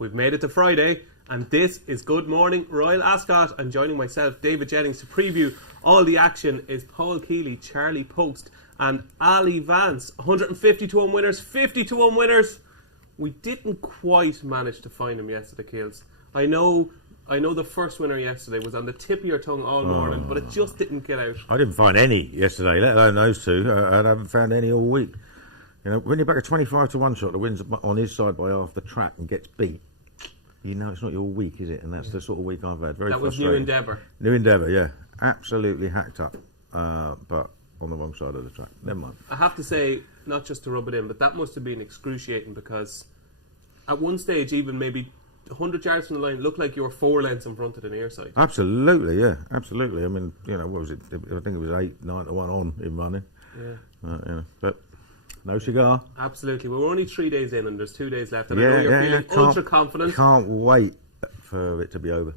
We've made it to Friday, and this is Good Morning Royal Ascot. I'm joining myself, David Jennings, to preview all the action is Paul Kealy, Charlie Poste, and Aly Vance. 150 to 1 winners, 50 to 1 winners. We didn't quite manage to find them yesterday, Keels. I know the first winner yesterday was on the tip of your tongue all morning, but it just didn't get out. I didn't find any yesterday, let alone those two. I haven't found any all week. You know, when you back a 25 to 1 shot that wins on his side by half the track and gets beat, you know it's not your week, is it? And that's the sort of week I've had. Very that was frustrating. New Endeavour. New Endeavour, yeah. Absolutely hacked up, but on the wrong side of the track. Never mind. I have to say, not just to rub it in, but that must have been excruciating because at one stage, even maybe 100 yards from the line, looked like you were 4 lengths in front of the near side. Absolutely, yeah, absolutely. I mean, you know, what was it? I think it was 8-9 to 1 on in running. Yeah. You know, but no cigar. Absolutely. Well, we're only 3 days in, and there's 2 days left, and I know you're feeling ultra confident. Can't wait for it to be over.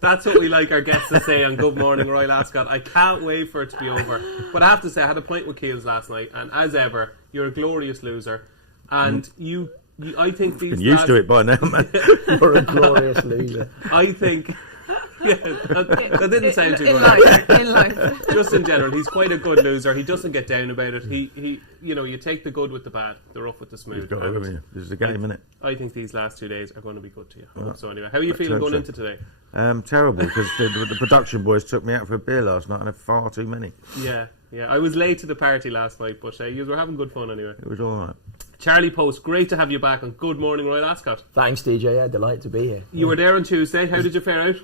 That's what we like our guests to say on Good Morning Royal Ascot. I can't wait for it to be over. But I have to say, I had a pint with Keels last night, and as ever, you're a glorious loser, and you I think these. Been used to it by now, man. You're a glorious loser. I think. Yeah, that didn't sound too good. In life. Just in general, he's quite a good loser. He doesn't get down about it. He you know, you take the good with the bad, the rough with the smooth. This is a game, isn't it? I think these last 2 days are going to be good to you. I hope so anyway. How are you feeling going into today? Terrible, because the production boys took me out for a beer last night and had far too many. Yeah. I was late to the party last night, but you were having good fun anyway. It was all right. Charlie Poste, great to have you back on Good Morning Royal Ascot. Thanks, DJ. Yeah, delighted to be here. You were there on Tuesday. How did you fare out?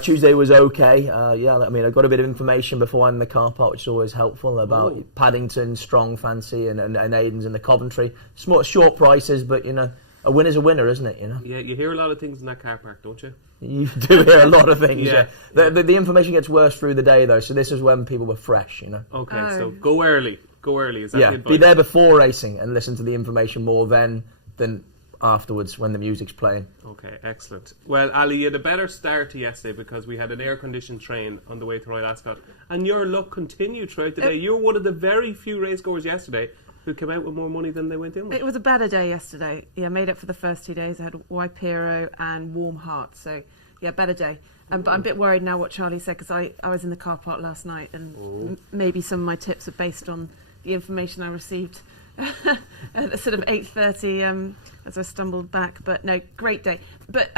Tuesday was okay. Yeah, I mean, I got a bit of information before I'm in the car park, which is always helpful, about Paddington, Strong Fancy, and Aiden's in the Coventry. Short prices, but, you know, a winner's a winner, isn't it? You know. Yeah, you hear a lot of things in that car park, don't you? You do hear a lot of things. Yeah. The information gets worse through the day, though. So this is when people were fresh, you know. Okay, so go early. Go early. Is that the advice? Be there before racing and listen to the information more then than afterwards when the music's playing. Okay, excellent. Well, Ali, you had a better start to yesterday because we had an air-conditioned train on the way to Royal Ascot, and your luck continued throughout the day. You're one of the very few racegoers yesterday who came out with more money than they went in with. It was a better day yesterday. Yeah, made up for the first 2 days. I had Waipiro and Warm Heart, so yeah, better day. But I'm a bit worried now what Charlie said, because I was in the car park last night, and maybe some of my tips are based on the information I received at sort of 8:30 as I stumbled back. But no, great day. But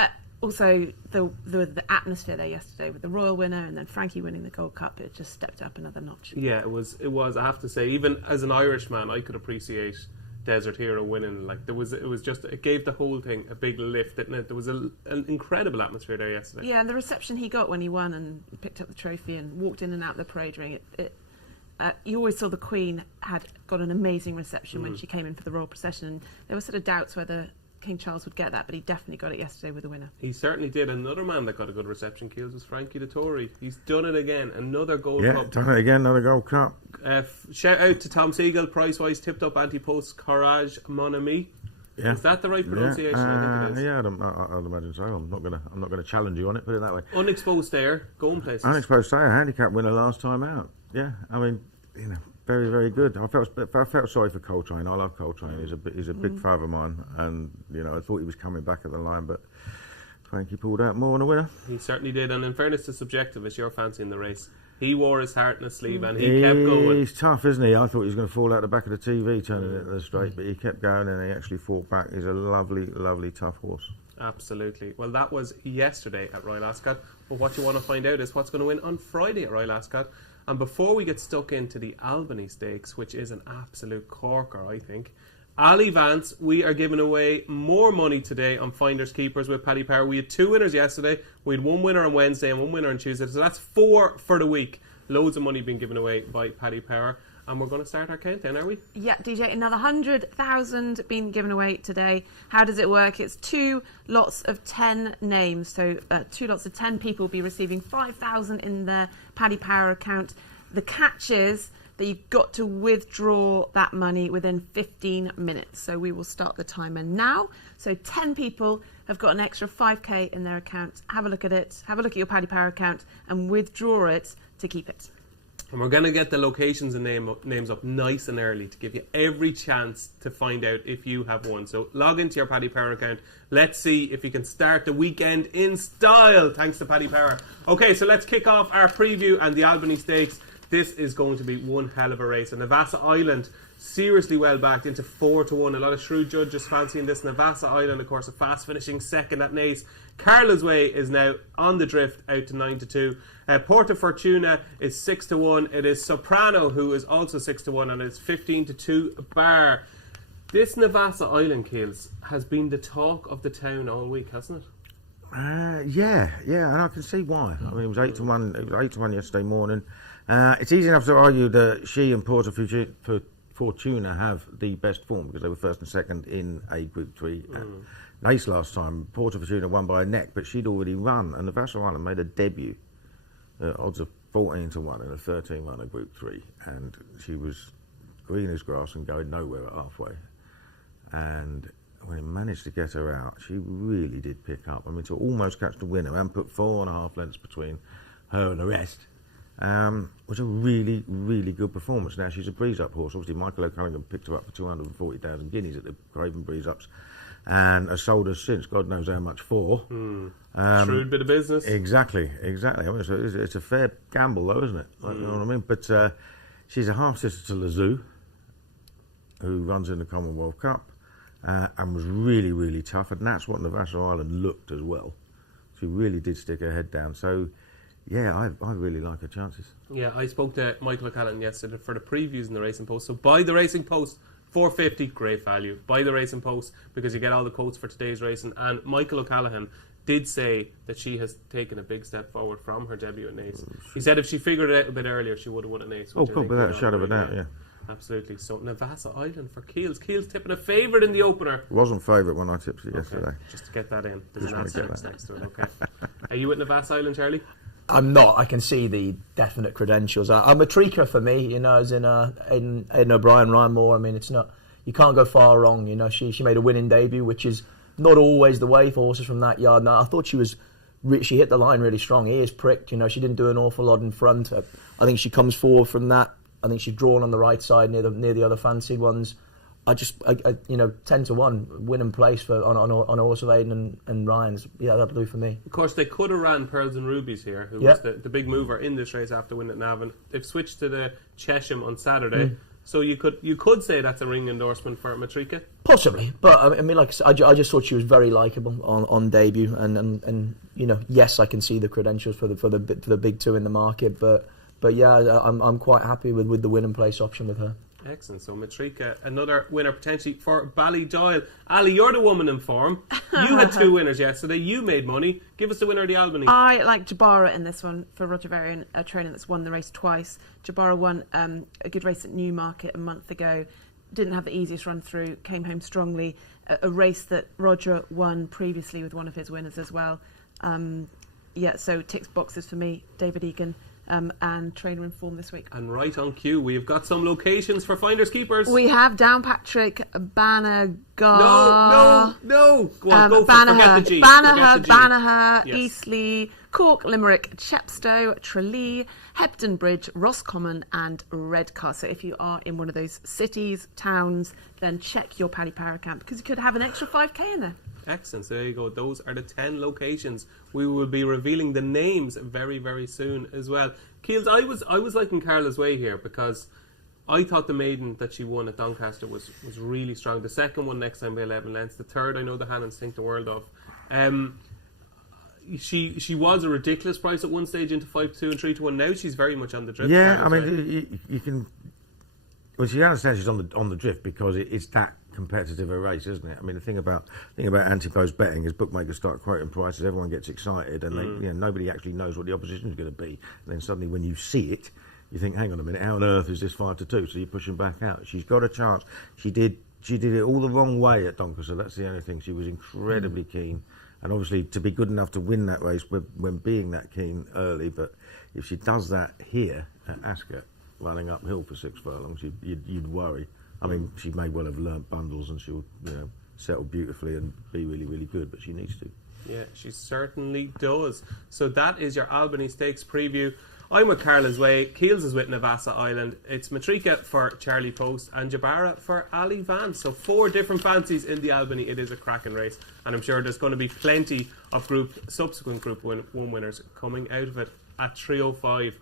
also the atmosphere there yesterday with the Royal winner and then Frankie winning the Gold Cup, it just stepped up another notch. Yeah, it was. I have to say, even as an Irishman, I could appreciate Desert Hero winning. Like it gave the whole thing a big lift, didn't it? There was an incredible atmosphere there yesterday. Yeah, and the reception he got when he won and picked up the trophy and walked in and out of the parade ring, you always saw the Queen had got an amazing reception when she came in for the royal procession, and there were sort of doubts whether King Charles would get that, but he definitely got it yesterday with the winner. He certainly did. Another man that got a good reception, Keels, was Frankie Dettori. He's done it again. Another Gold Cup. Yeah, done it again, another Gold Cup. Shout out to Tom Siegel, price-wise, tipped up anti-post Courage Mon Ami. Yeah. Is that the right pronunciation? I think it is. Yeah, I'd imagine so. I'm not gonna challenge you on it. Put it that way. Unexposed Air, going places. Unexposed Air, handicap winner last time out. Yeah, I mean, you know, very, very good. I felt sorry for Coltrane. I love Coltrane. He's a big favourite of mine, and you know, I thought he was coming back at the line, but Frankie pulled out more than a winner. He certainly did. And in fairness to Subjective, it's your fancy in the race. He wore his heart in his sleeve, and he kept going. He's tough, isn't he? I thought he was going to fall out the back of the TV turning it to the straight, but he kept going and he actually fought back. He's a lovely, lovely, tough horse. Absolutely. Well, that was yesterday at Royal Ascot. But what you want to find out is what's going to win on Friday at Royal Ascot. And before we get stuck into the Albany Stakes, which is an absolute corker, I think, Aly Vance, we are giving away more money today on Finders Keepers with Paddy Power. We had 2 winners yesterday. We had 1 winner on Wednesday and 1 winner on Tuesday. So that's 4 for the week. Loads of money being given away by Paddy Power. And we're going to start our countdown, are we? Yeah, DJ, another 100,000 being given away today. How does it work? It's 2 lots of 10 names. So 2 lots of 10 people will be receiving 5,000 in their Paddy Power account. The catch is that you've got to withdraw that money within 15 minutes. So we will start the timer now. So 10 people have got an extra 5k in their account. Have a look at it. Have a look at your Paddy Power account and withdraw it to keep it. And we're going to get the locations and names up nice and early to give you every chance to find out if you have won. So log into your Paddy Power account. Let's see if you can start the weekend in style, thanks to Paddy Power. Okay, so let's kick off our preview and the Albany Stakes. This is going to be one hell of a race. And Navassa Island, seriously well backed into 4-1. A lot of shrewd judges fancying this. Navassa Island, of course, a fast finishing second at Naas. Carla's Way is now on the drift out to 9-2. Porta Fortuna is 6-1. It is Soprano who is also 6-1, and it's 15-2 bar. This Navassa Island, Keels, has been the talk of the town all week, hasn't it? Yeah, and I can see why. I mean, it was 8-1. It was 8-1 yesterday morning. It's easy enough to argue that she and Porta Fortuna have the best form because they were first and second in a Group 3 race last time. Porta Fortuna won by a neck, but she'd already run, and Navassa Island made a debut. Odds of 14-1 in a 13-runner Group 3, and she was green as grass and going nowhere at halfway. And when he managed to get her out, she really did pick up. I mean, to almost catch the winner and put 4.5 lengths between her and the rest was a really, really good performance. Now, she's a breeze-up horse. Obviously, Michael O'Callaghan picked her up for 240,000 guineas at the Craven breeze-ups and has sold her since, God knows how much for. Shrewd bit of business. Exactly. I mean, it's a fair gamble, though, isn't it? Like, you know what I mean? But she's a half-sister to Lazoo, who runs in the Commonwealth Cup, and was really, really tough, and that's what Navassa Island looked as well. She really did stick her head down. So, yeah, I really like her chances. Yeah, I spoke to Michael O'Callaghan yesterday for the previews in the Racing Post. So buy the Racing Post, $4.50, great value. Buy the Racing Post because you get all the quotes for today's racing. And Michael O'Callaghan did say that she has taken a big step forward from her debut at Naas. He said if she figured it out a bit earlier, she would have won at Naas. Without a shadow of a doubt, yeah. Absolutely. So Navassa Island for Keels. Keels tipping a favourite in the opener. Wasn't favourite when I tipped it yesterday. Just to get that in. There's an asterisk next to it. Okay. Are you at Navassa Island, Charlie? I'm not. I can see the definite credentials. I'm a treaker for me, you know, as in Aidan O'Brien, Ryan Moore. I mean, it's not. You can't go far wrong. You know, she made a winning debut, which is not always the way for horses from that yard. Now, I thought she hit the line really strong. Ears pricked. You know, she didn't do an awful lot in front. I think she comes forward from that. I think she's drawn on the right side near the other fancied ones. I 10-1 win and place on a horse of Aidan and Ryan's. Yeah, that'll do for me. Of course, they could have ran Pearls and Rubies here, who was the big mover in this race after winning at Navan. They've switched to the Chesham on Saturday, so you could say that's a ring endorsement for Matrika. Possibly, but I mean, like I just thought she was very likeable on debut, and you know, yes, I can see the credentials for the big two in the market, but yeah, I'm quite happy with the win and place option with her. Excellent. So Matrika, another winner potentially for Ballydoyle. Ali, you're the woman in form. You had 2 winners yesterday. You made money. Give us the winner of the Albany. I like Jabara in this one for Roger Varian, a trainer that's won the race twice. Jabara won a good race at Newmarket a month ago. Didn't have the easiest run through. Came home strongly. A race that Roger won previously with one of his winners as well. So ticks boxes for me. David Egan. And trainer in form this week. And right on cue, we have got some locations for Finders Keepers. We have Downpatrick, Banagher. No. Go on, go Banagher, forget the G. Banagher, yes. Eastleigh, Cork, Limerick, Chepstow, Tralee, Hepton Bridge, Roscommon and Redcar. So if you are in one of those cities, towns, then check your Paddy Power account because you could have an extra 5k in there. Excellent. So there you go. Those are the 10 locations. We will be revealing the names very, very soon as well. Keels, I was liking Carla's Way here because I thought the maiden that she won at Doncaster was really strong. The second one next time by 11 lengths. The third I know the Hannons think the world of. She was a ridiculous price at one stage into 5-2 and 3-1. Now she's very much on the drift. Yeah, I mean you can. Well, she understands she's on the drift because it's that competitive a race, isn't it? I mean, the thing about anti-post betting is bookmakers start quoting prices, everyone gets excited, and nobody actually knows what the opposition is going to be. And then suddenly, when you see it, you think, "Hang on a minute, how on earth is this 5-2?" So you're pushing back out. She's got a chance. She did it all the wrong way at Doncaster. That's the only thing. She was incredibly keen, and obviously to be good enough to win that race when being that keen early. But if she does that here at Ascot, running uphill for 6 furlongs, you'd worry. I mean, she may well have learnt bundles and she'll, settle beautifully and be really, really good, but she needs to. Yeah, she certainly does. So that is your Albany Stakes preview. I'm with Carlin's Way. Keels is with Navassa Island. It's Matrika for Charlie Post and Jabara for Ali Vance. So 4 different fancies in the Albany. It is a cracking race, and I'm sure there's going to be plenty of subsequent Group 1 winners coming out of it at 3:05.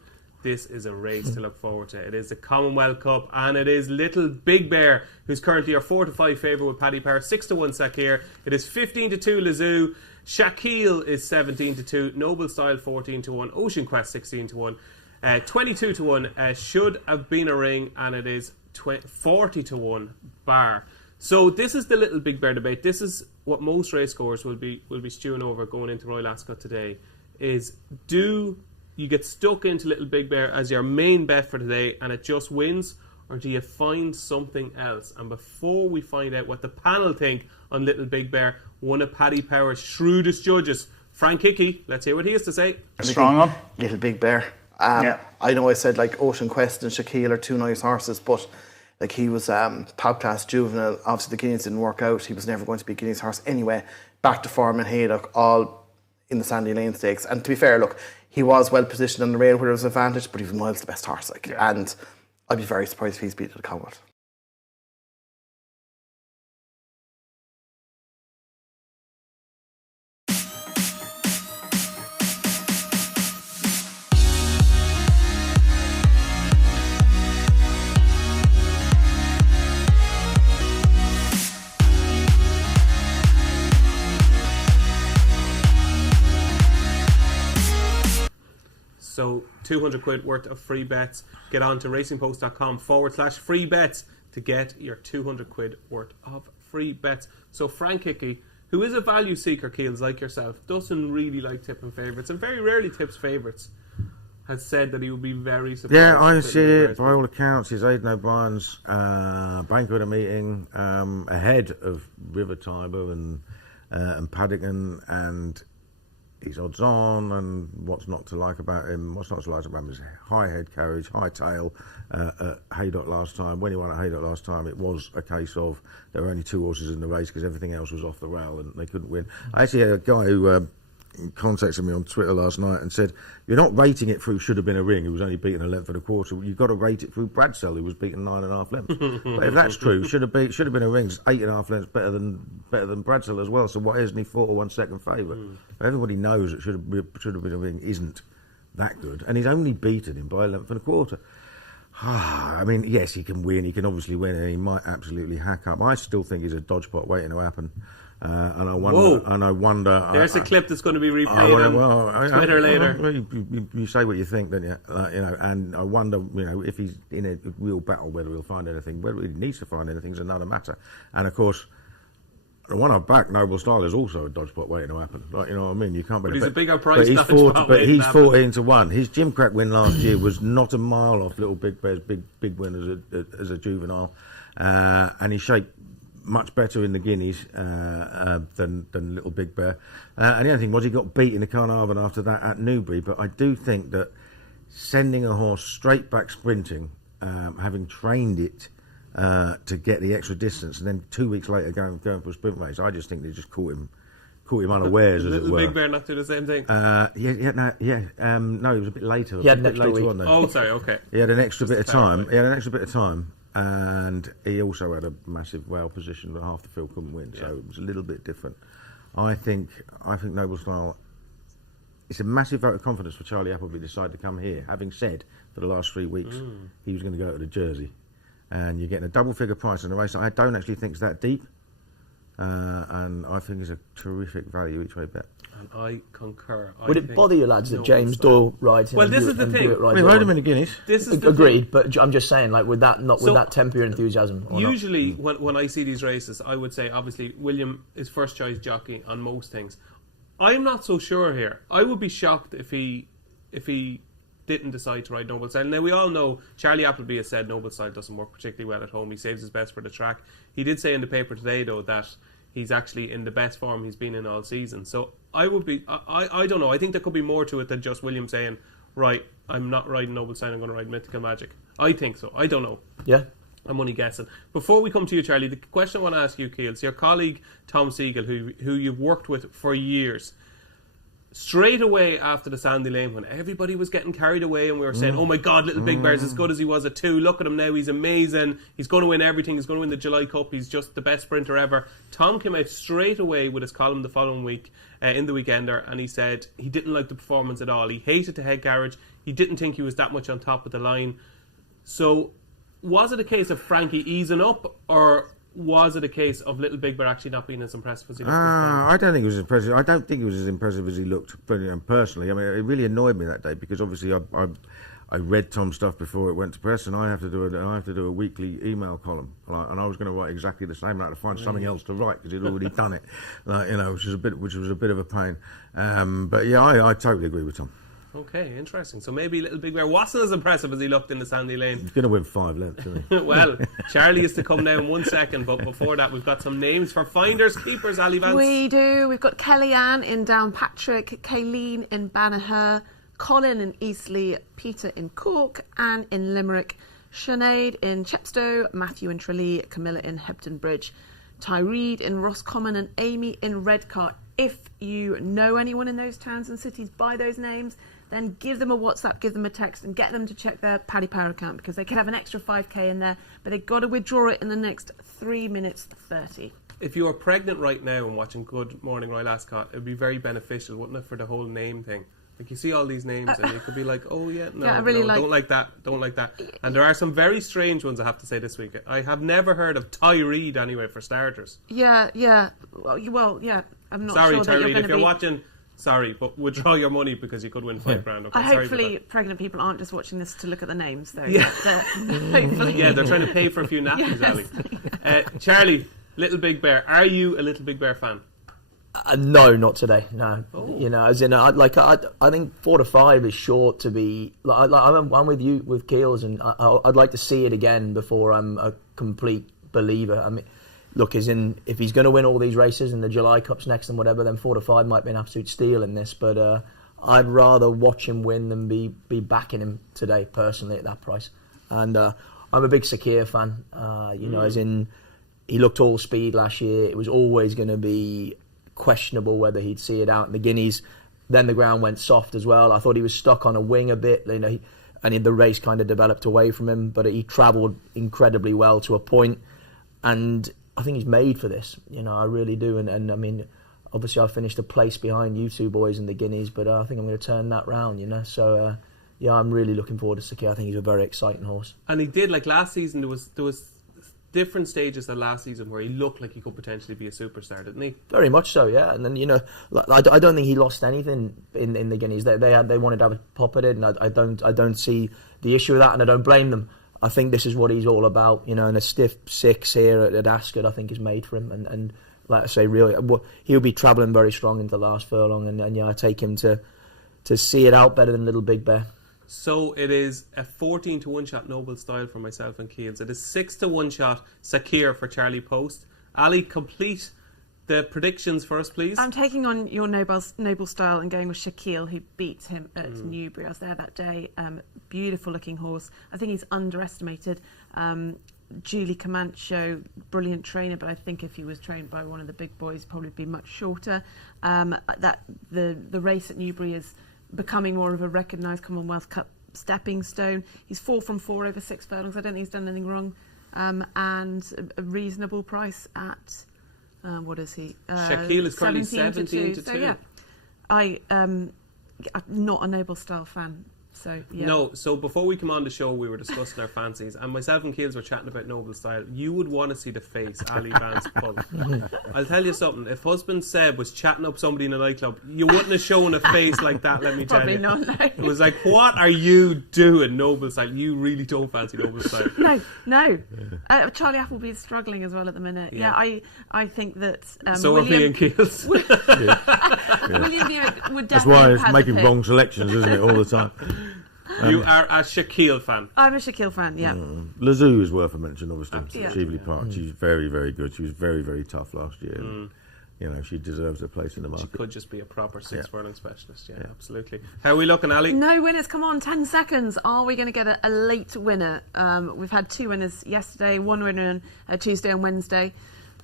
This is a race to look forward to. It is the Commonwealth Cup, and it is Little Big Bear, who's currently our 4-5 favourite with Paddy Power, 6-1 Sakir. It is 15-2 Lazoo. Shaquille is 17-2. Noble Style 14-1. Ocean Quest 16-1. 22-1. Should Have Been a Ring, and it is 40-1 Bar. So this is the Little Big Bear debate. This is what most racegoers will be stewing over going into Royal Ascot today. Is do you get stuck into Little Big Bear as your main bet for today and it just wins, or do you find something else? And before we find out what the panel think on Little Big Bear, one of Paddy Power's shrewdest judges, Frank Hickey, let's hear what he has to say. Strong on Little Big Bear. I know I said like Ocean Quest and Shaquille are 2 nice horses, but like he was top class juvenile. Obviously the Guineas didn't work out. He was never going to be a Guineas horse anyway. Back to form in Haydock, all in the Sandringham Stakes. And to be fair, look, he was well positioned on the rail where there was an advantage, but he was miles the best horse. And I'd be very surprised if he's beaten the Commonwealth. So 200 quid worth of free bets. Get on to racingpost.com/free bets to get your 200 quid worth of free bets. So Frank Hickey, who is a value seeker, Keels, like yourself, doesn't really like tipping favourites and very rarely tips favourites, has said that he would be very surprised. Yeah, I see it. By all accounts, he's Aidan O'Brien's banker at a meeting ahead of River Tiber and Paddington, and he's odds on, and what's not to like about him is high head carriage, high tail. At Haydock last time, when he won at Haydock last time, it was a case of there were only 2 horses in the race because everything else was off the rail and they couldn't win. I actually had a guy who contacted me on Twitter last night and said, you're not rating it through Should Have Been a Ring, who was only beaten a length and a quarter. You've got to rate it through Bradsell, who was beaten 9.5 lengths. But if that's true, Should Have Been a Ring's 8.5 lengths better than Bradsell as well. So why isn't he 4-1 second favourite? Everybody knows that Should Have Been a Ring isn't that good, and he's only beaten him by a length and a quarter. I mean, yes, he can win. He can obviously win, and he might absolutely hack up. I still think he's a dodge pot waiting to happen. And I wonder. There's a clip that's going to be replayed on Twitter later. You say what you think, don't you? And I wonder, if he's in a real battle, whether he'll find anything. Whether he needs to find anything is another matter. And of course, the one I've backed, Noble Style, is also a dodge pot waiting to happen. You know what I mean? You can't. But he's a bigger price. But he's 14-1. His Jim Crack win last year was not a mile off Little Big Bear's big win as a juvenile, and he shaped much better in the Guineas than Little Big Bear. And the other thing was he got beat in the Carnarvon after that at Newbury. But I do think that sending a horse straight back sprinting, having trained it to get the extra distance, and then 2 weeks later going for a sprint race, I just think they just caught him unawares, as it were. Little Big Bear not do the same thing? No, he was a bit later. He had an extra week. Oh, sorry, okay. He had an extra bit of time. And he also had a massive rail position that half the field couldn't win, so it was a little bit different. I think Noble Style, it's a massive vote of confidence for Charlie Appleby to decide to come here, having said for the last 3 weeks he was going to go to the Jersey. And you're getting a double figure price in a race I don't actually think is that deep. And I think it's a terrific value each way bet. And I concur. Would it bother you, lads, that James Doyle rides him? Well, this is the thing. We rode him in the Guineas. Agreed, but I'm just saying, would that temper your enthusiasm? Usually, when I see these races, I would say, obviously, William is first choice jockey on most things. I'm not so sure here. I would be shocked if he didn't decide to ride Noble Style. Now, we all know Charlie Appleby has said Noble Style doesn't work particularly well at home. He saves his best for the track. He did say in the paper today, though, that he's actually in the best form he's been in all season. So I would be, I don't know. I think there could be more to it than just William saying, right, I'm not riding Noble Style, I'm going to ride Mythical Magic. I think so. I don't know. Yeah. I'm only guessing. Before we come to you, Charlie, the question I want to ask you, Keels, your colleague Tom Siegel, who you've worked with for years, straight away after the Sandy Lane, when everybody was getting carried away and we were saying, oh my God, Little Big Bear's as good as he was at 2. Look at him now, he's amazing. He's going to win everything. He's going to win the July Cup. He's just the best sprinter ever. Tom came out straight away with his column the following week in the Weekender, and he said he didn't like the performance at all. He hated the head garage. He didn't think he was that much on top of the line. So was it a case of Frankie easing up, or was it a case of Little Big Bear actually not being as impressive as he looked? I don't think it was impressive. I don't think it was as impressive as he looked. Personally, I mean, it really annoyed me that day because obviously I read Tom's stuff before it went to press, and I have to do a weekly email column, and I was going to write exactly the same. I had to find something else to write because he'd already done it, which was a bit of a pain. But yeah, I totally agree with Tom. Okay, interesting. So maybe Little Big Bear wasn't as impressive as he looked in the Sandy Lane. He's going to win 5 lengths, isn't he? Well, Charlie is to come now in 1 second, but before that, we've got some names for finders, keepers, Aly Vance. We do. We've got Kellyanne in Downpatrick, Kayleen in Banagher, Colin in Eastleigh, Peter in Cork, Anne in Limerick, Sinead in Chepstow, Matthew in Tralee, Camilla in Hebden Bridge, Tyreed in Roscommon, and Amy in Redcar. If you know anyone in those towns and cities by those names, then give them a WhatsApp, give them a text, and get them to check their Paddy Power account, because they could have an extra 5k in there, but they've got to withdraw it in the next 3 minutes 30. If you are pregnant right now and watching Good Morning Royal Ascot, it would be very beneficial, wouldn't it, for the whole name thing? Like, you see all these names and you could be like, oh yeah, no, yeah, I really don't like that. And there are some very strange ones, I have to say, this week. I have never heard of Tyreed anyway, for starters. Yeah. Well, yeah. I'm not sorry, sure that Tyreed, if you're watching, sorry, but withdraw your money because you could win £5 grand. Okay, hopefully pregnant people aren't just watching this to look at the names, though. Yeah. Hopefully. Yeah, they're trying to pay for a few nappies, Yes. Ali. Charlie, Little Big Bear, are you a Little Big Bear fan? No, not today. No, Oh. as in, I think 4 to 5 is short to be. I'm with you with Keels, and I'd like to see it again before I'm a complete believer. I mean, look, as in, if he's going to win all these races and the July Cups next and whatever, then 4 to 5 might be an absolute steal in this. But I'd rather watch him win than be backing him today personally at that price. And I'm a big Sakir fan. As in, he looked all speed last year. It was always going to be questionable whether he'd see it out in the Guineas. Then the ground went soft as well. I thought he was stuck on a wing a bit, and the race kind of developed away from him, but he travelled incredibly well to a point, and I think he's made for this. I really do. And I mean, obviously I finished a place behind you two boys in the Guineas, but I think I'm going to turn that round, So I'm really looking forward to Sakir. I think he's a very exciting horse. And he did, like last season, there was different stages of last season where he looked like he could potentially be a superstar, didn't he? Very much so, yeah. And then I don't think he lost anything in the Guineas. They wanted to have a pop at it, and I don't see the issue with that, and I don't blame them. I think this is what he's all about, and a stiff 6 here at Ascot I think is made for him, and like I say, really, he'll be travelling very strong into the last furlong, and I take him to see it out better than Little Big Bear. So it is a 14 to 1 shot Noble Style for myself and Keels. It is 6 to 1 shot Sakir for Charlie Post. Ali, complete the predictions for us, please. I'm taking on your Noble Style and going with Shaquille, who beat him at Newbury. I was there that day. Beautiful looking horse. I think he's underestimated. Julie Comancho, brilliant trainer, but I think if he was trained by one of the big boys, he'd probably be much shorter. That the race at Newbury is becoming more of a recognised Commonwealth Cup stepping stone. He's 4 from 4 over 6 furlongs. I don't think he's done anything wrong. And a reasonable price at what is he? Shaquille is currently 17 to 2. So yeah, I'm not a Noble Style fan. So yeah. No, so before we come on the show, we were discussing our fancies, and myself and Keels were chatting about Noble Style. You would want to see the face Aly Vance pull. I'll tell you something. If husband Seb was chatting up somebody in a nightclub, you wouldn't have shown a face like that. Let me tell Probably you. Not, no. It was like, what are you doing, Noble Style? You really don't fancy Noble Style. No. Charlie Appleby is struggling as well at the minute. Yeah, I think that. So are me and Keels. William would definitely. That's why have it's had making the wrong selections, isn't it, all the time? You are a Shaquille fan. I'm a Shaquille fan, yeah. Lazoo is worth a mention, obviously. Absolutely. Cheveley Park. She's very, very good. She was very, very tough last year. And, she deserves a place in the market. She could just be a proper 6 furlong specialist. Yeah, absolutely. How are we looking, Ali? No winners. Come on, 10 seconds. Are we going to get a late winner? We've had 2 winners yesterday, 1 winner on Tuesday and Wednesday.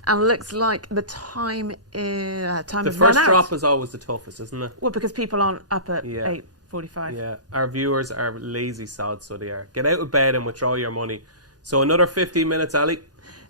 And looks like the time is The has first run out. drop is always the toughest, isn't it? Well, because people aren't up at Yeah. 8:45. Yeah, our viewers are lazy sods, so they are. Get out of bed and withdraw your money. So another 15 minutes, Ali.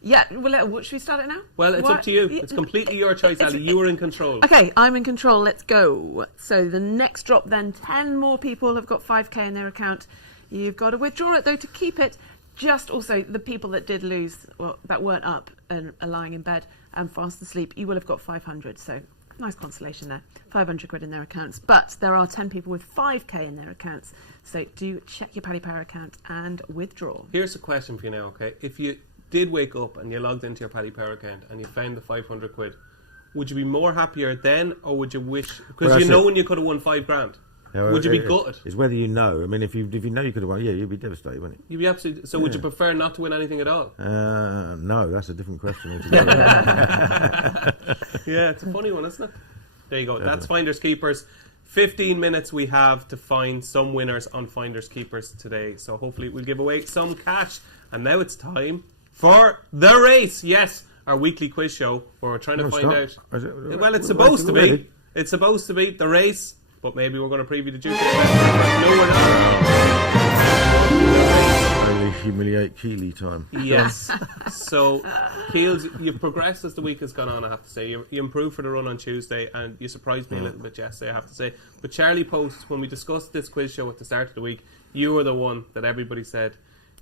Yeah, well, should we start it now? Well, it's What? up to you. It's completely your choice, Ali. You are in control. Okay, I'm in control. Let's go. So the next drop then, 10 more people have got 5k in their account. You've got to withdraw it, though, to keep it. Just also the people that did lose, well, that weren't up and are lying in bed and fast asleep, you will have got 500. So nice consolation there. 500 quid in their accounts. But there are 10 people with 5k in their accounts. So do check your Paddy Power account and withdraw. Here's a question for you now, okay? If you did wake up and you logged into your Paddy Power account and you found the 500 quid, would you be more happier then, or would you wish... Because Well, you that's know it. when you could have won 5 grand. Yeah, Would you be gutted? It's whether you know. I mean, if you know you could have won, yeah, you'd be devastated, wouldn't You'd be absolutely... So would you prefer not to win anything at all? you? No, that's a different question. Yeah, it's a funny one, isn't it? There you go. That's Finders Keepers. 15 minutes we have to find some winners on Finders Keepers today. So hopefully we'll give away some cash. And now it's time for The Race. Yes, our weekly quiz show where we're trying to find out... Well, it's supposed to be. It's supposed to be The Race. But maybe we're going to preview the Duke. No, we're not. Only humiliate Kealy time. Yes. So, Keels, you've progressed as the week has gone on, I have to say. You improved for the run on Tuesday, and you surprised me a little bit yesterday, I have to say. But Charlie Post, when we discussed this quiz show at the start of the week, you were the one that everybody said,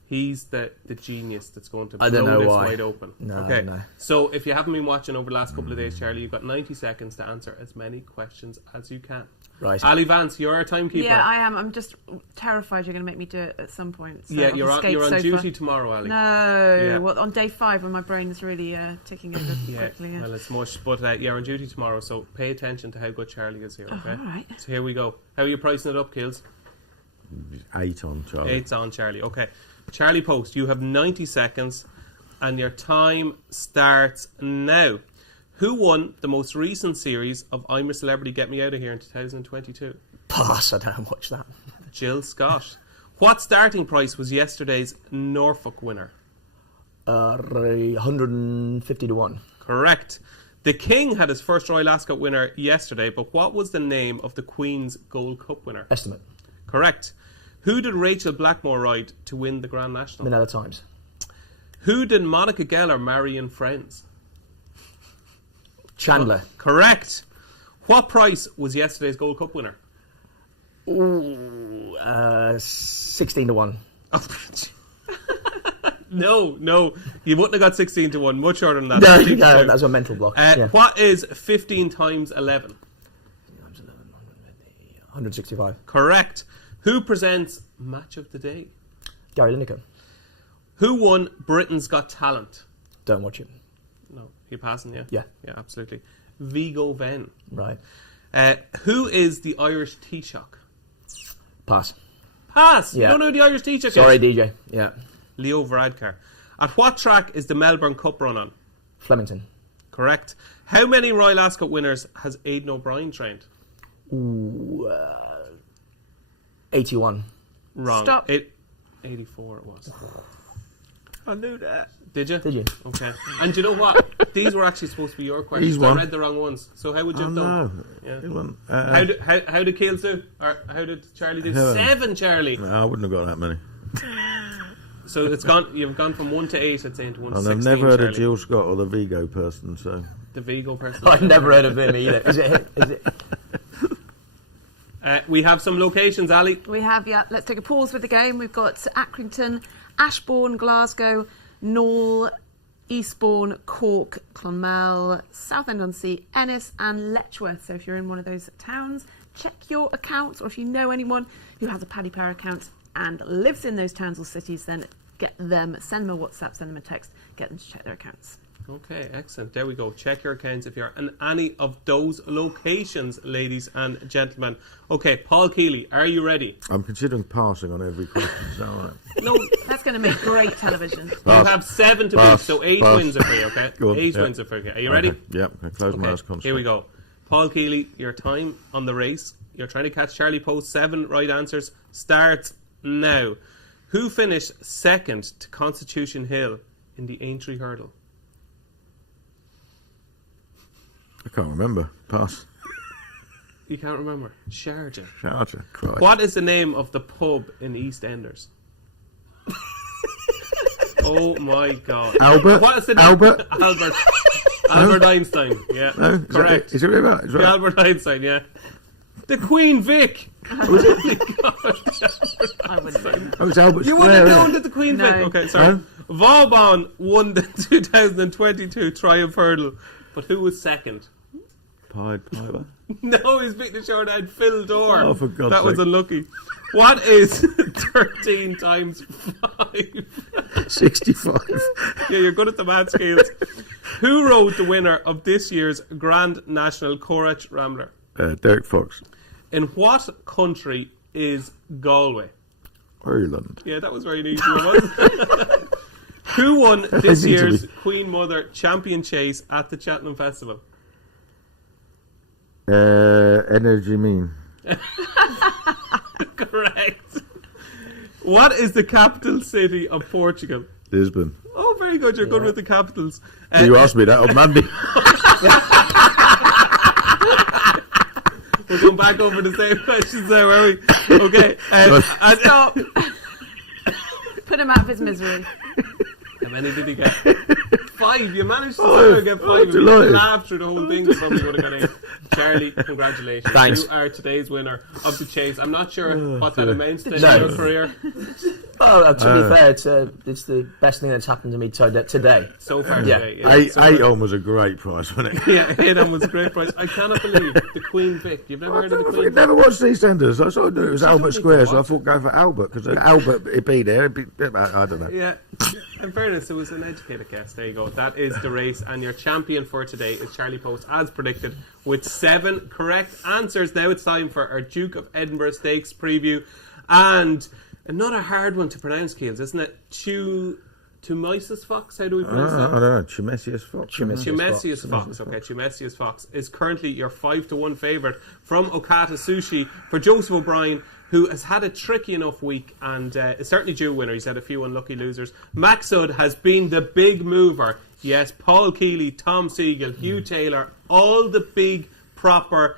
he's the genius that's going to blow this wide open. No. So, if you haven't been watching over the last couple of days, Charlie, you've got 90 seconds to answer as many questions as you can. Right. Ali Vance, you're our timekeeper. Yeah, I am. I'm just terrified you're going to make me do it at some point. So Yeah, I've you're escaped on so duty far. tomorrow, Ali. No, Yeah. well, on day 5 when my brain is really ticking over Yeah, quickly. Yeah. well, it's mush, but you're on duty tomorrow, so pay attention to how good Charlie is here, okay? all right. So here we go. How are you pricing it up, Kills? 8 on Charlie. 8's on Charlie, okay. Charlie Post, you have 90 seconds, and your time starts now. Who won the most recent series of I'm a Celebrity, Get Me Out of Here in 2022? Pass, I don't watch that. Jill Scott. What starting price was yesterday's Norfolk winner? 150 to 1. Correct. The King had his first Royal Ascot winner yesterday, but what was the name of the Queen's Gold Cup winner? Estimate. Correct. Who did Rachel Blackmore ride to win the Grand National? Manila Times. Who did Monica Geller marry in Friends? Chandler. Correct. What price was yesterday's Gold Cup winner? Ooh, 16 to 1. No, you wouldn't have got 16 to 1. Much shorter than that. No, 15 to 2. that's a mental block. Yeah. What is 15 times 11? 165. Correct. Who presents Match of the Day? Gary Lineker. Who won Britain's Got Talent? Don't watch it. No, you passing, yeah? Yeah. Yeah, absolutely. Vigo Venn. Right. Who is the Irish Taoiseach? Pass. Pass! Yeah. You don't know who the Irish Taoiseach Sorry, is? DJ. Yeah. Leo Varadkar. At what track is the Melbourne Cup run on? Flemington. Correct. How many Royal Ascot winners has Aidan O'Brien trained? Ooh, 81. Wrong. Stop. 84 it was. I knew that. Did you? Did you? Okay. And do you know what? These were actually supposed to be your questions. He's I won. read the wrong ones. So how would you have done? Yeah. He won. How did Keels do? Or how did Charlie do? 7, Charlie. No, I wouldn't have got that many. So it's gone. You've gone from 1 to 8. I'd say into 1 to And 16. I've never heard Charlie. of Jill Scott or the Vigo person, so... The Vigo person. I've never heard of him either. Is it? We have some locations, Ali. We have, yeah. Let's take a pause with the game. We've got Accrington, Ashbourne, Glasgow, Knowle, Eastbourne, Cork, Clonmel, Southend-on-Sea, Ennis and Letchworth. So if you're in one of those towns, check your accounts, or if you know anyone who has a Paddy Power account and lives in those towns or cities, then get them, send them a WhatsApp, send them a text, get them to check their accounts. Okay, excellent. There we go. Check your accounts if you're in any of those locations, ladies and gentlemen. Okay, Paul Kealy, are you ready? I'm considering passing on every question. Is that right? No, That's going to make great television. you have 7 to beat, so 8 wins are for you, okay? Go on, 8 yeah. wins are for you. Are you ready? Okay, yep, I close my eyes. Here we go. Paul Kealy, your time on the race. You're trying to catch Charlie Post. 7 right answers. Starts now. Who finished second to Constitution Hill in the Aintree Hurdle? I can't remember. Pass. You can't remember. Sharjah. Sharjah. Christ. What is the name of the pub in EastEnders? Oh my God. Albert. What is the name? Albert. Albert Einstein. Yeah. No? Correct. Is it right? Is it right? Albert Einstein. Yeah. The Queen Vic. I wouldn't know. Oh, it's Albert You Square. wouldn't have isn't known it? that the Queen No. Vic. Okay, sorry. No? Vauban won the 2022 Triumph Hurdle, but who was second? Pied Piper. No, he's beating the short end, Phil Dore. Oh, for God's That was sake. unlucky. What is 13 times 5? 65. Yeah, you're good at the math skills. Who rode the winner of this year's Grand National Corach Rambler? Derek Fox. In what country is Galway? Ireland. Yeah, that was very easy, wasn't it? Who won this year's Queen Mother Champion Chase at the Cheltenham Festival? Energy Mean. Correct. What is the capital city of Portugal? Lisbon. Oh, very good. You're good with the capitals. You asked me that on Monday. We're going back over the same questions there, are we? Okay. Stop. Put him out of his misery. How many did he get? 5. You managed to somehow get 5. If you delighted. laughed through the whole thing, you probably would have got 8. Charlie, congratulations. Thanks. You are today's winner of the chase. I'm not sure what that amounts to in No. your career. Oh, to be fair, it's the best thing that's happened to me today. So far Yeah. today. 8 on was a great price, wasn't it? Yeah, 8 on was a great price. I cannot believe the Queen Vic. You've never heard of the Queen I Vic? never watched EastEnders. I sort of knew it was You Albert don't need Square, to so I watch thought go for Albert, because Albert, it'd be there. I don't know. Yeah. In fairness, it was an educated guess. There you go. That is the race, and your champion for today is Charlie Post, as predicted, with 7 correct answers. Now it's time for our Duke of Edinburgh Stakes preview, and another hard one to pronounce, Keels, isn't it? Tumesius Fox. How do we pronounce I that? don't know. Tumesius Fox. Tumesius Fox. Okay, Tumesius Fox is currently your 5-1 favourite from Okata Sushi for Joseph O'Brien, who has had a tricky enough week and is certainly due a winner. He's had a few unlucky losers. Maxud has been the big mover. Yes, Paul Kealy, Tom Siegel, Hugh Taylor, all the big, proper,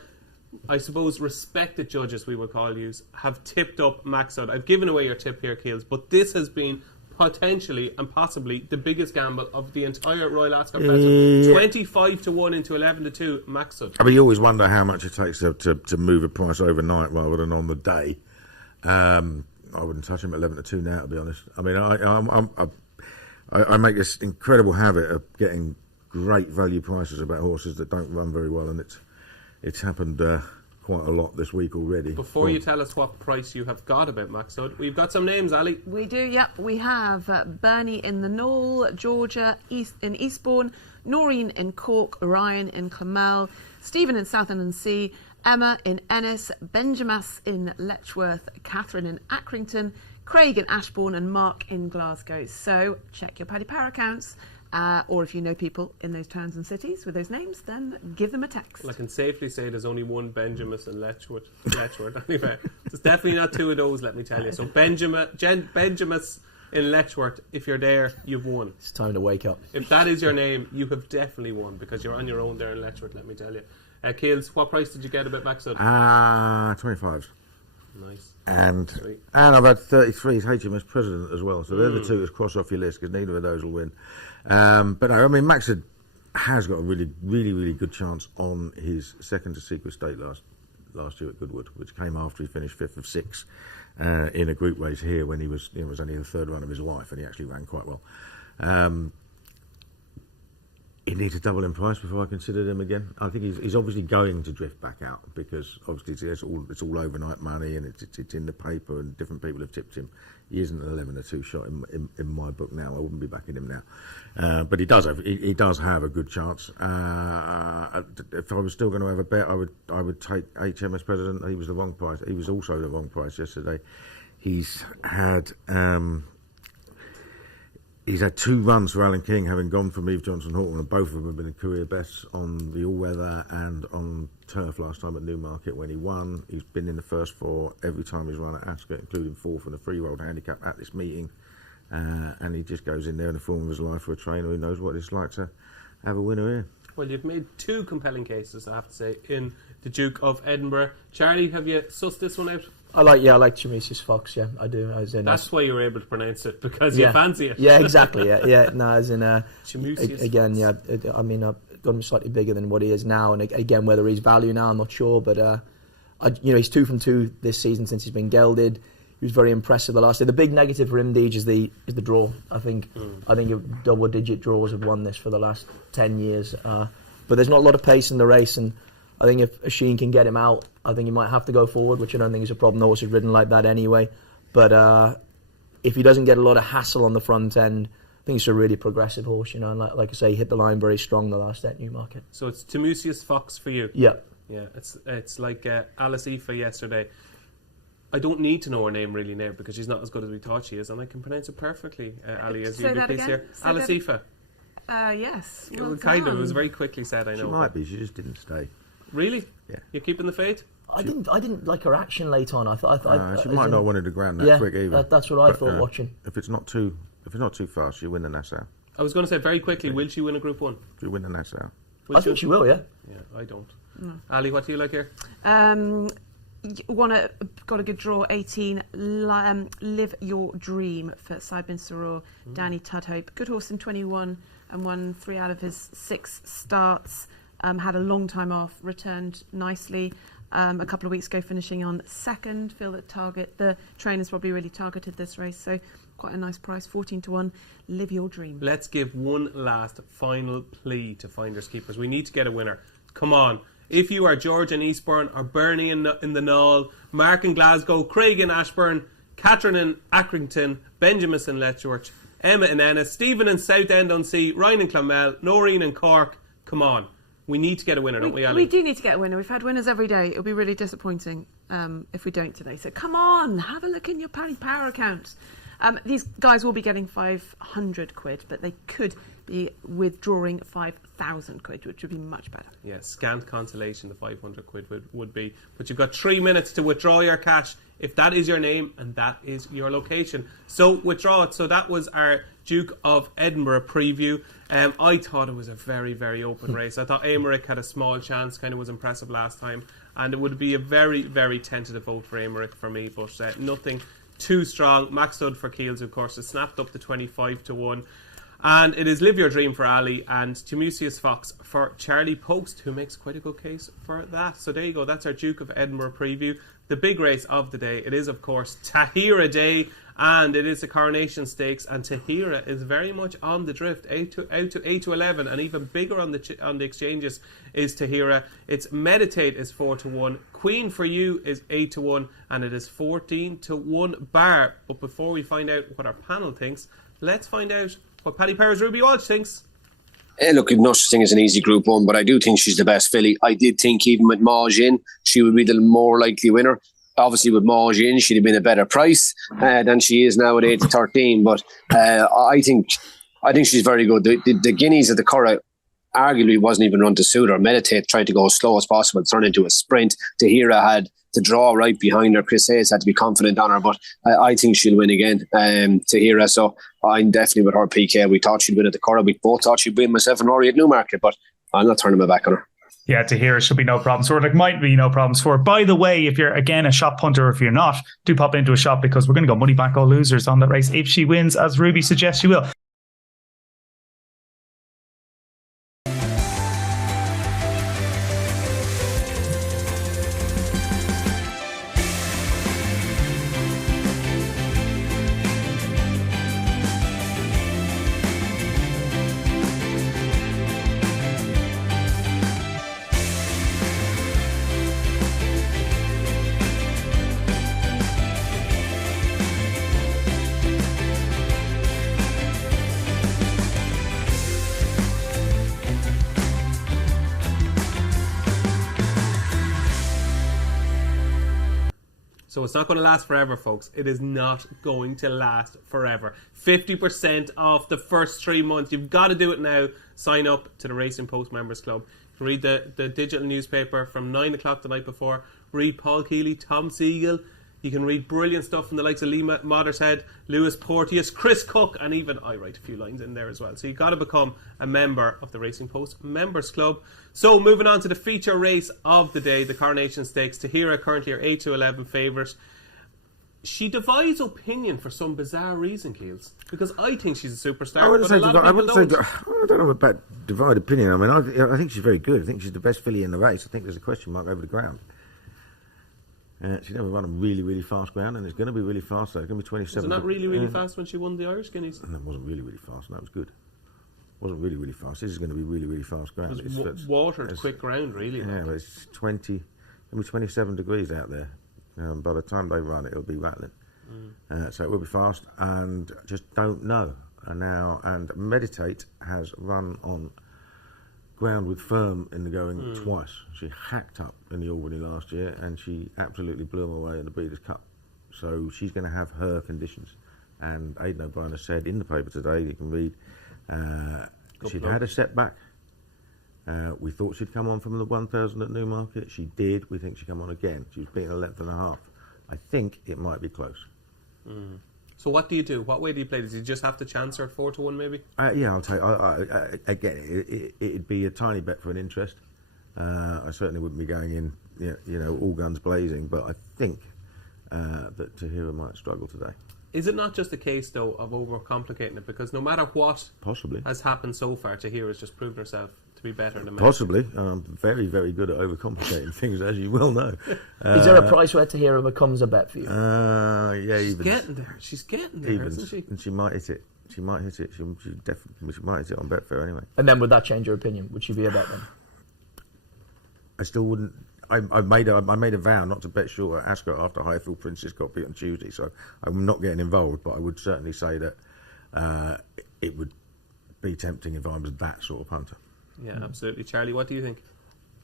I suppose, respected judges, we would call you, have tipped up Maxud. I've given away your tip here, Keels, but this has been potentially and possibly the biggest gamble of the entire Royal Ascot Festival. 25-1 into 11-2, Maxud. I mean, you always wonder how much it takes to move a price overnight rather than on the day. I wouldn't touch him at 11-2 now, to be honest. I mean, I make this incredible habit of getting great value prices about horses that don't run very well, and it's happened quite a lot this week already. Before you tell us what price you have got about Maxud, we've got some names, Ali. We do, yep. We have Bernie in the Knoll, Georgia in Eastbourne, Noreen in Cork, Orion in Clonmel, Stephen in Southend-on-Sea, Emma in Ennis, Benjamin in Letchworth, Catherine in Accrington, Craig in Ashbourne, and Mark in Glasgow. So check your Paddy Power accounts. Or if you know people in those towns and cities with those names, then give them a text. Well, I can safely say there's only one Benjamin in Letchworth. Anyway, there's definitely not 2 of those, let me tell you. So Benjamin in Letchworth, if you're there, you've won. It's time to wake up. If that is your name, you have definitely won, because you're on your own there in Letchworth, let me tell you. Keels, what price did you get about Maxud? 25s. Nice. And Sweet. I've had 33 as HMS president as well, so they're the 2 to cross off your list, because neither of those will win. But no, I mean, Maxud has got a really, really, really good chance on his second to Secret State last year at Goodwood, which came after he finished 5th of 6 in a group race here when he was only the 3rd run of his life, and he actually ran quite well. He needs to double in price before I consider him again. I think he's obviously going to drift back out, because obviously it's all overnight money, and it's in the paper, and different people have tipped him. He isn't an 11-2 shot in my book now. I wouldn't be backing him now, but he does have a good chance. If I was still going to have a bet, I would take HMS President. He was the wrong price. He was also the wrong price yesterday. He's had 2 runs for Alan King, having gone from Eve Johnson Horton, and both of them have been career bests on the all-weather and on turf last time at Newmarket when he won. He's been in the first 4 every time he's run at Ascot, including 4th in a 3-year-old handicap at this meeting. And he just goes in there in the form of his life for a trainer who knows what it's like to have a winner here. Well, you've made two compelling cases, I have to say, in the Duke of Edinburgh. Charlie, have you sussed this one out? I like Chimisius Fox. Yeah, I do. That's why you were able to pronounce it, because you fancy it. Yeah, exactly. Yeah. No, as in Chimisius again. Fox. Yeah. I mean, I've got him slightly bigger than what he is now, and again, whether he's value now, I'm not sure. But he's 2 from 2 this season since he's been gelded. He was very impressive the last day. The big negative for him, Deej, is the draw. I think double-digit draws have won this for the last 10 years. But there's not a lot of pace in the race, and I think if Sheen can get him out, I think he might have to go forward, which I don't think is a problem. The horse is ridden like that anyway. But if he doesn't get a lot of hassle on the front end, I think it's a really progressive horse. And like I say, he hit the line very strong the last day at Newmarket. So it's Timusius Fox for you. Yeah. Yeah, it's like Alice Aoife yesterday. I don't need to know her name really now because she's not as good as we thought she is, and I can pronounce it perfectly, Ali, as you do, please here. Alice Aoife. Yes. It was very quickly said, I know. She might be, she just didn't stay. Really? Yeah. You're keeping the faith? I didn't like her action late on. I thought she might not have wanted to ground that quick either. That's what I thought watching. If it's not too fast, she'll win the Nassau. I was going to say very quickly, will she win a Group 1? She'll win the Nassau. I think she will, yeah. Yeah, I don't. No. Ali, what do you like here? Got a good draw, 18, Live Your Dream for Saibin Saror, Danny Tudhope. Good horse in 21 and won 3 out of his 6 starts. Had a long time off, returned nicely a couple of weeks ago, finishing on 2nd. Feel that the trainers probably really targeted this race, so quite a nice price, 14-1. Live Your Dream. Let's give one last final plea to finders keepers. We need to get a winner. Come on. If you are George in Eastbourne, or Bernie in the Knoll, Mark in Glasgow, Craig in Ashburn, Catherine in Accrington, Benjamin in Letchworth, Emma in Ennis, Stephen in Southend-on-Sea, Ryan in Clonmel, Noreen in Cork, come on. We need to get a winner, don't we, Ali? We do need to get a winner. We've had winners every day. It'll be really disappointing if we don't today. So come on, have a look in your Paddy Power account. These guys will be getting 500 quid, but they could be withdrawing 5,000 quid, which would be much better. Yeah, scant consolation, the 500 quid would be. But you've got 3 minutes to withdraw your cash if that is your name and that is your location. So withdraw it. So that was our Duke of Edinburgh preview. I thought it was a very, very open race. I thought Aymeric had a small chance, kind of was impressive last time. And it would be a very, very tentative vote for Aymeric for me, but nothing too strong. Max Stud for Keels, of course, has snapped up to 25-1. And it is Live Your Dream for Ali and Timusius Fox for Charlie Post, who makes quite a good case for that. So there you go. That's our Duke of Edinburgh preview. The big race of the day. It is, of course, Tahira Day, and it is the Coronation Stakes. And Tahira is very much on the drift, out to 8-11, and even bigger on the exchanges is Tahira. It's Meditate is 4-1, Queen for You is 8-1, and it is 14-1 bar. But before we find out what our panel thinks, let's find out what Paddy Power's Ruby Walsh thinks. Look, no such thing as an easy Group 1, but I do think she's the best filly. I did think even with Maj in, she would be the more likely winner. Obviously, with Maj in, she'd have been a better price than she is now at 8-13. But I think she's very good. The Guineas at the Curragh arguably wasn't even run to suit her. Meditate tried to go as slow as possible, turn into a sprint. Tahira had to draw right behind her. Chris Hayes had to be confident on her, but I think she'll win again, Tahira. So I'm definitely with her PK. We thought she'd win at the Curragh. We both thought she'd win, myself and Rory at Newmarket, but I'm not turning my back on her. Yeah, Tahira should be no problems for it. Like, might be no problems for it. By the way, if you're, again, a shop punter, or if you're not, do pop into a shop, because we're going to go money back all losers on that race if she wins, as Ruby suggests she will. So it's not going to last forever, folks. It is not going to last forever. 50% off the first 3 months. You've got to do it now. Sign up to the Racing Post Members Club. Read the digital newspaper from 9 o'clock the night before. Read Paul Kealy, Tom Siegel, You can read brilliant stuff from the likes of Lee Mottershead, Lewis Porteous, Chris Cook, and even I write a few lines in there as well. So you've got to become a member of the Racing Post Members Club. So moving on to the feature race of the day, the Coronation Stakes. Tahira currently our 8-11 favourite. She divides opinion for some bizarre reason, Keels, because I think she's a superstar. I wouldn't say don't. I don't know about divided opinion. I mean, I think she's very good. I think she's the best filly in the race. I think there's a question mark over the ground. She's never run a really, really fast ground, and it's going to be really fast. So it's going to be 27. Was it not really, really fast when she won the Irish Guineas? No, it wasn't really, really fast. No, it was good. It wasn't really, really fast. This is going to be really, really fast ground. It's watered, quick ground, really. Yeah, but it's 20, it'll be 27 degrees out there. By the time they run, it'll be rattling. So it will be fast, and just don't know. And Meditate has run on ground with Firm in the going twice. She hacked up in the Albany last year, and she absolutely blew them away in the Breeders' Cup. So she's going to have her conditions. And Aidan O'Brien has said in the paper today, you can read, she'd had a setback. We thought she'd come on from the 1,000 at Newmarket. She did. We think she'd come on again. She was beaten a length and a half. I think it might be close. So what do you do? What way do you play? Does you just have to chance her at 4-1 maybe? Yeah, I'll take. Again, it'd be a tiny bet for an interest. I certainly wouldn't be going in, all guns blazing. But I think that Tahira might struggle today. Is it not just a case though of overcomplicating it? Because no matter what possibly has happened so far, Tahira has just proved herself to be better than possibly. I'm very, very good at overcomplicating things, as you well know. Is there a price where Tahira becomes a bet for you? Yeah, she's getting there. She's getting there, isn't she? And she might hit it. She might hit it. She definitely. She might hit it on Betfair anyway. And then would that change your opinion? Would she be a bet then? I still wouldn't. I made a vow not to bet short at Ascot after Highfield Princess got beat on Tuesday, so I'm not getting involved. But I would certainly say that it would be tempting if I was that sort of punter. Yeah, absolutely. Charlie, what do you think?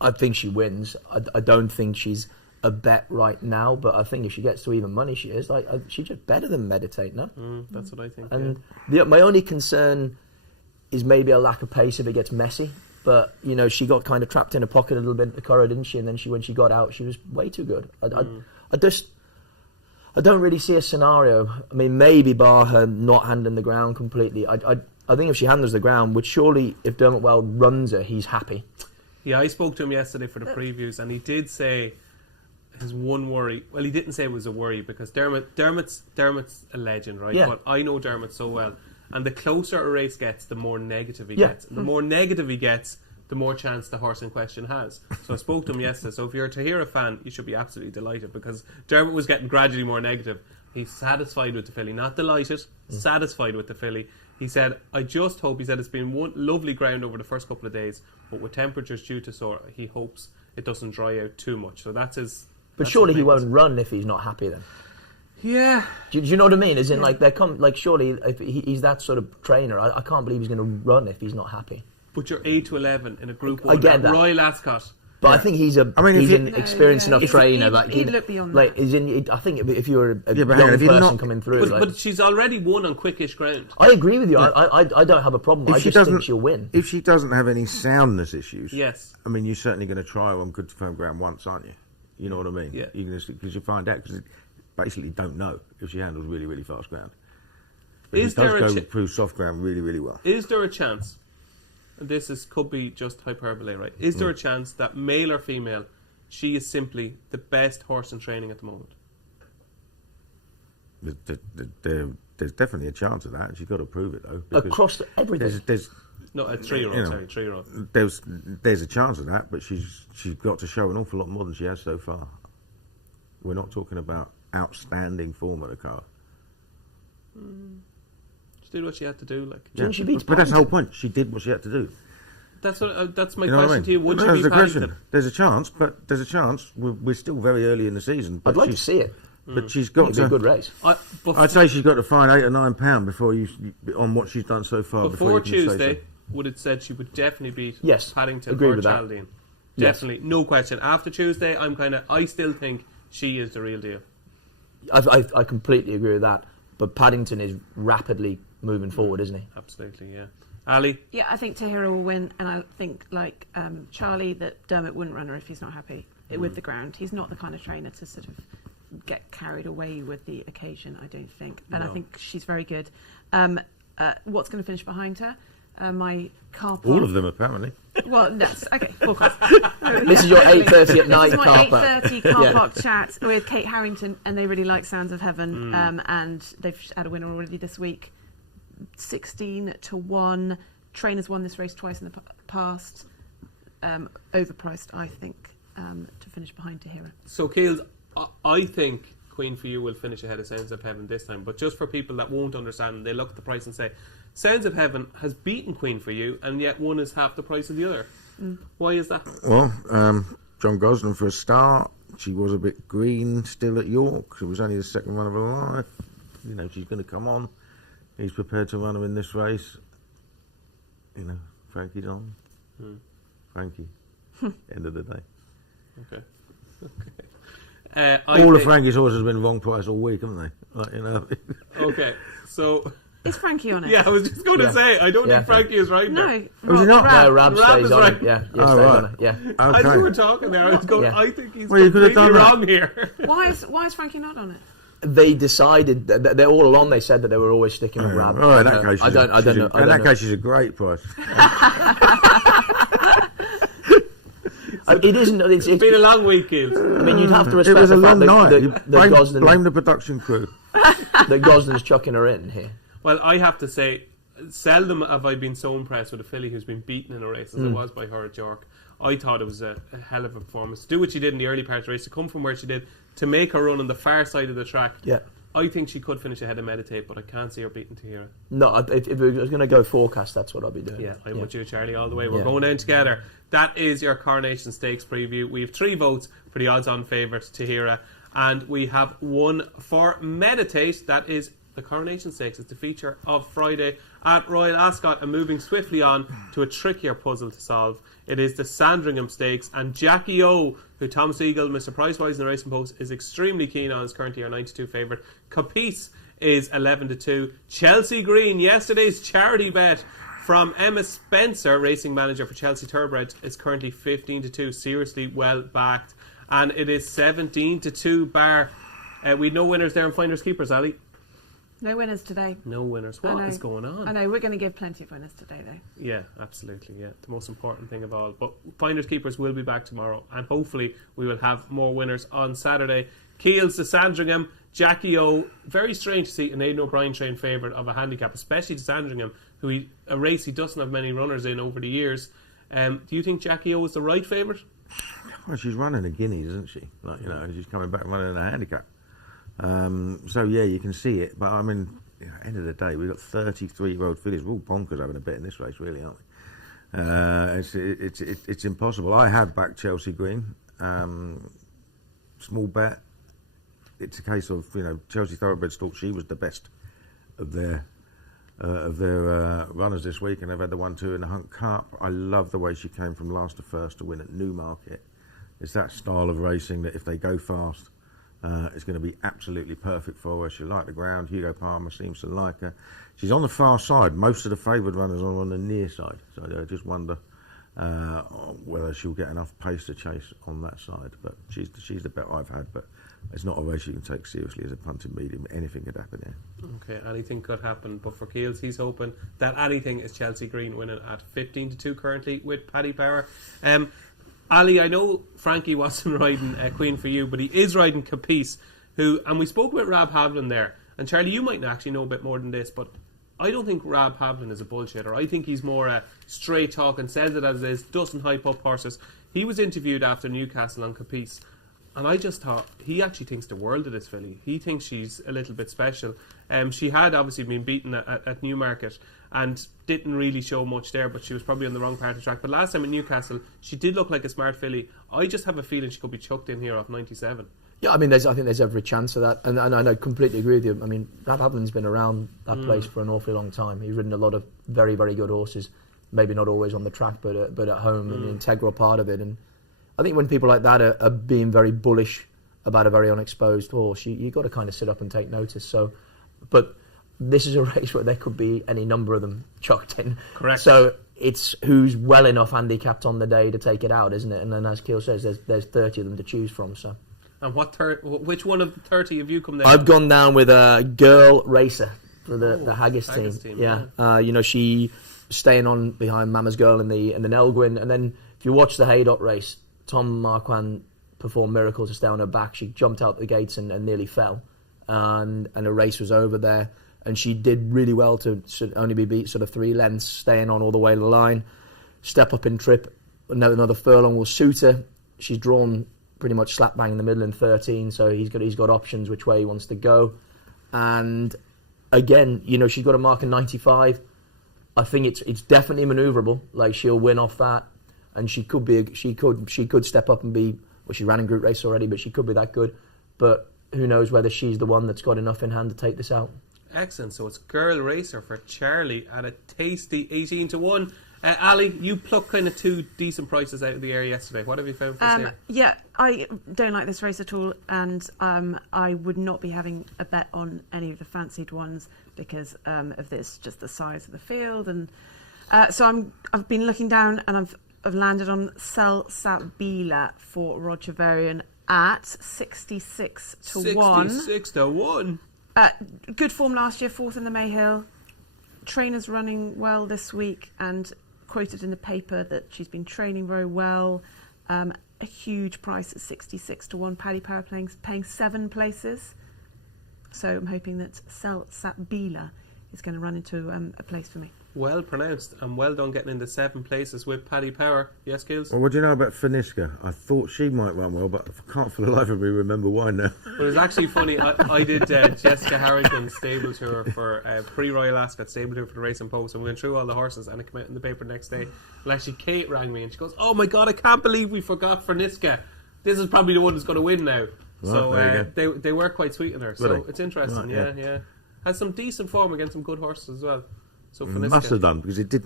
I think she wins. I don't think she's a bet right now, but I think if she gets to even money, she is. She's just better than Meditate, no? That's what I think. And my only concern is maybe a lack of pace if it gets messy. But, she got kind of trapped in a pocket a little bit at the Curragh, didn't she? And then when she got out, she was way too good. I don't really see a scenario. I mean, maybe bar her not handling the ground completely. I think if she handles the ground, which surely if Dermot Weld runs her, he's happy. Yeah, I spoke to him yesterday for the previews, and he did say his one worry. Well, he didn't say it was a worry because Dermot's a legend, right? Yeah. But I know Dermot so well. And the closer a race gets, the more negative he gets. And the more negative he gets, the more chance the horse in question has. So I spoke to him yesterday. So if you're a Tahira fan, you should be absolutely delighted because Dermot was getting gradually more negative. He's satisfied with the filly. Not delighted, satisfied with the filly. He said, I just hope, he said, it's been one lovely ground over the first couple of days, but with temperatures due to soar, he hopes it doesn't dry out too much. So that's his... But surely he won't run if he's not happy then. Yeah. Do you know what I mean? As in, surely if he's that sort of trainer, I can't believe he's going to run if he's not happy. But you're 8-11 in a Group 1 I get that. Royal Ascot. But I think he's an experienced enough trainer. He'd look beyond that. I think if you were a young person coming through... But she's already won on quickish ground. I agree with you. I don't have a problem. I just think she'll win. If she doesn't have any soundness issues... Yes. I mean, you're certainly going to try her on good firm ground once, aren't you? You know what I mean? Yeah. Because you find out, because basically don't know if she handles really, really fast ground. But Is she does there go through soft ground really, really well. Is there a chance, and this could be just hyperbole, right? Is there a chance that male or female, she is simply the best horse in training at the moment? There's definitely a chance of that. She's got to prove it, though. Across everything. There's no, a 3-year-old, 3-year-old. There's a chance of that, but she's got to show an awful lot more than she has so far. We're not talking about outstanding form at a car. She did what she had to do, like. Yeah. But that's the whole point. She did what she had to do. That's my question to you. Would she be Paddington? There's a chance, but there's a chance. We're still very early in the season. I'd like to see it. But she's got to. A good race. I'd say she's got to find £8 or £9 before on what she's done so far. Before Tuesday, would have said she would definitely beat Paddington or Chaldean. Definitely, no question. After Tuesday, I still think she is the real deal. I completely agree with that. But Paddington is rapidly moving forward, isn't he? Absolutely, yeah. Ali? Yeah, I think Tahira will win, and I think, like Charlie, that Dermot wouldn't run her if he's not happy with the ground. He's not the kind of trainer to sort of get carried away with the occasion, I don't think. And No. I think she's very good. What's going to finish behind her? My car park. All of them, apparently. Well, that's okay. Forecast. This is your 8:30 at night This is my car park. 8:30 car park chat with Kate Harrington, and they really like Sounds of Heaven. And they've had a winner already this week, 16-1. Trainers won this race twice in the past. Overpriced, I think, to finish behind Tahira. So, Keels, I think Queen for You will finish ahead of Sounds of Heaven this time. But just for people that won't understand, they look at the price and say, Sounds of Heaven has beaten Queen for You, and yet one is half the price of the other. Why is that? Well, John Gosden for a start. She was a bit green still at York. It was only the second run of her life. You know, she's going to come on. He's prepared to run her in this race. You know, Frankie's on. Frankie. End of the day. Okay. All of Frankie's horses have been wrong price all week, haven't they? Like, you know. Okay, so... Is Frankie on it? Yeah, I was just going to say, I don't think Frankie is right No. there. Was he not? No, Rab stays is on right. it. Yeah, Oh, stays right. on it. Yeah. As we Okay. were talking there, I was going, Yeah. I think he's Well, you could have completely done that. wrong here. Why is Frankie not on it? They decided that they're all along. They said that they were always sticking with Rab. Oh, in that case, I don't know. In that case, she's a great price. It isn't. It's It's been a long week, Keels. I mean, you'd have to It respect was a the long fact night. that Gosden, Blame the production crew. that Gosden's chucking her in here. Well, I have to say, seldom have I been so impressed with a filly who's been beaten in a race as I was by her at York. I thought it was a hell of a performance. To do what she did in the early part of the race, to come from where she did, to make her run on the far side of the track. Yeah. I think she could finish ahead of Meditate, but I can't see her beating Tahira. No, if I was going to go forecast, that's what I'd be doing. Yeah, I'm with you, Charlie, all the way. We're Yeah. going down together. That is your Coronation Stakes preview. We have 3 votes for the odds-on favourite, Tahira, and we have 1 for Meditate. That is the Coronation Stakes. It's the feature of Friday at Royal Ascot, and moving swiftly on to a trickier puzzle to solve. It is the Sandringham Stakes, and Jackie O, who Tom Siegel, Mr. Pricewise in the Racing Post, is extremely keen on, is currently our 92 favourite. Capice is 11-2. Chelsea Green, yesterday's charity bet from Emma Spencer, racing manager for Chelsea Thoroughbreds, is currently 15-2. Seriously well backed. And it is 17-2 bar. We had no winners there in Finders Keepers, Ali. No winners today. No winners. I What know. is going on? I know, we're going to give plenty of winners today, though. Yeah, absolutely. Yeah, the most important thing of all. But Finders Keepers will be back tomorrow, and hopefully we will have more winners on Saturday. Keels to Sandringham, Jackie O. Very strange to see an Aidan O'Brien trained favourite of a handicap, especially to Sandringham, a race he doesn't have many runners in over the years. Do you think Jackie O is the right favourite? Well, she's running a Guineas, isn't she? Like, you know, she's coming back running a handicap. So yeah, you can see it. But I mean, you know, end of the day, we've got 33-year-old fillies. We're all bonkers having a bet in this race, really, aren't we? It's impossible. I have backed Chelsea Green. Small bet. It's a case of, you know, Chelsea Thoroughbreds thought she was the best of their runners this week, and they've had the 1-2 in the Hunt Cup. I love the way she came from last to first to win at Newmarket. It's that style of racing that if they go fast, it's going to be absolutely perfect for her. She liked the ground. Hugo Palmer seems to like her. She's on the far side. Most of the favoured runners are on the near side, so I just wonder whether she'll get enough pace to chase on that side. But she's the bet I've had, but it's not a race you can take seriously as a punted medium. Anything could happen here. Okay, anything could happen. But for Keels, he's hoping that anything is Chelsea Green winning at 15-2 currently with Paddy Power. Ali, I know Frankie wasn't riding Queen for You, but he is riding Capice, and we spoke with Rab Havlin there. And Charlie, you might actually know a bit more than this, but I don't think Rab Havlin is a bullshitter. I think he's more a straight talk and says it as it is, doesn't hype up horses. He was interviewed after Newcastle on Capice, and I just thought he actually thinks the world of this filly. He thinks she's a little bit special. She had obviously been beaten at Newmarket and didn't really show much there, but she was probably on the wrong part of the track. But last time at Newcastle, she did look like a smart filly. I just have a feeling she could be chucked in here off 97. Yeah, I mean, I think there's every chance of that, and I completely agree with you. I mean, Rab Havlin's been around that place for an awfully long time. He's ridden a lot of very, very good horses, maybe not always on the track, but at home, an integral part of it. And I think when people like that are being very bullish about a very unexposed horse, you got to kind of sit up and take notice. So, but this is a race where there could be any number of them chucked in. Correct. So it's who's well enough handicapped on the day to take it out, isn't it? And then, as Keel says, there's 30 of them to choose from. So. And which one of the 30 have you come down? I've gone down with a Girl Racer for the Haggis team. Yeah. You know, she staying on behind Mama's Girl in the Nelgwyn, and then if you watch the Haydock race, Tom Marquand performed miracles to stay on her back. She jumped out the gates and nearly fell, and the race was over there. And she did really well to only be beat sort of 3 lengths, staying on all the way to the line. Step up in trip, another furlong will suit her. She's drawn pretty much slap bang in the middle in 13, so he's got options which way he wants to go. And again, you know, she's got a mark in 95. I think it's definitely manoeuvrable. Like, she'll win off that, and she could step up and be. Well, she ran in group race already, but she could be that good. But who knows whether she's the one that's got enough in hand to take this out. Excellent. So it's Girl Racer for Charlie at a tasty 18-1. Ali, you plucked kind of 2 decent prices out of the air yesterday. What have you found for us here? Yeah, I don't like this race at all, and I would not be having a bet on any of the fancied ones because of this, just the size of the field. And so I've been looking down, and I've landed on Sel Sabila for Roger Varian at 66-1. 66-1. Good form last year, 4th in the Mayhill. Trainer's running well this week, and quoted in the paper that she's been training very well. A huge price at 66-1. Paddy Power paying 7 places. So I'm hoping that Sel Sabila is going to run into a place for me. Well pronounced, and well done getting into 7 places with Paddy Power. Yes, Gills? Well, what do you know about Finiska? I thought she might run well, but I can't for the life of me remember why now. But it's actually funny. I did Jessica Harrington's stable tour for pre-Royal Ascot stable tour for the Racing Post, and we went through all the horses, and it came out in the paper the next day. And actually, Kate rang me, and she goes, "Oh my God, I can't believe we forgot Finiska. This is probably the one that's going to win now." Right, so they were quite sweet in her. So Really? it's interesting. Right, yeah. Has some decent form against some good horses as well. So Must have done, because it did,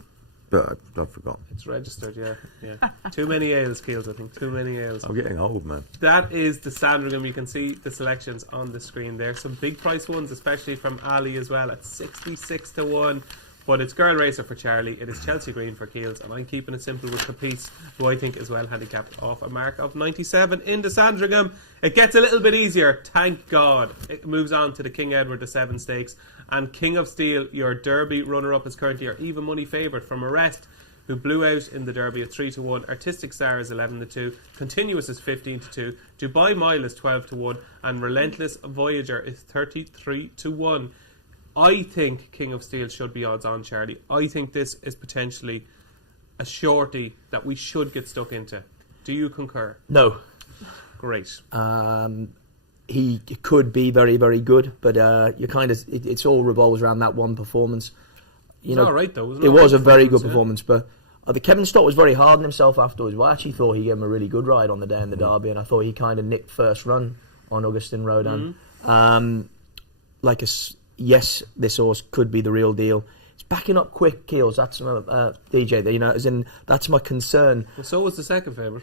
but I forgot. It's registered, yeah. Too many ales, Keels, I think. Too many ales. I'm getting old, man. That is the Sandringham. You can see the selections on the screen there. Some big price ones, especially from Ali as well, at 66-1. But it's Girl Racer for Charlie. It is Chelsea Green for Keels. And I'm keeping it simple with Capiz, who I think is well handicapped off a mark of 97 in the Sandringham. It gets a little bit easier, thank God. It moves on to the King Edward VII Stakes. And King of Steel, your Derby runner-up, is currently your even money favourite from Arrest, who blew out in the Derby at 3-1. Artistic Star is 11-2. Continuous is 15-2. Dubai Mile is 12-1. And Relentless Voyager is 33-1. I think King of Steel should be odds on, Charlie. I think this is potentially a shorty that we should get stuck into. Do you concur? No. Great. He could be very, very good, but you kind of it's all revolves around that one performance. You know, all right though. It was a very good performance, but the Kevin Stott was very hard on himself afterwards. Well, I actually thought he gave him a really good ride on the day in the Derby, and I thought he kind of nicked first run on Augustin Rodin. Yes, this horse could be the real deal. It's backing up quick, Keels. That's my DJ. You know, as in that's my concern. Well, so was the second favourite.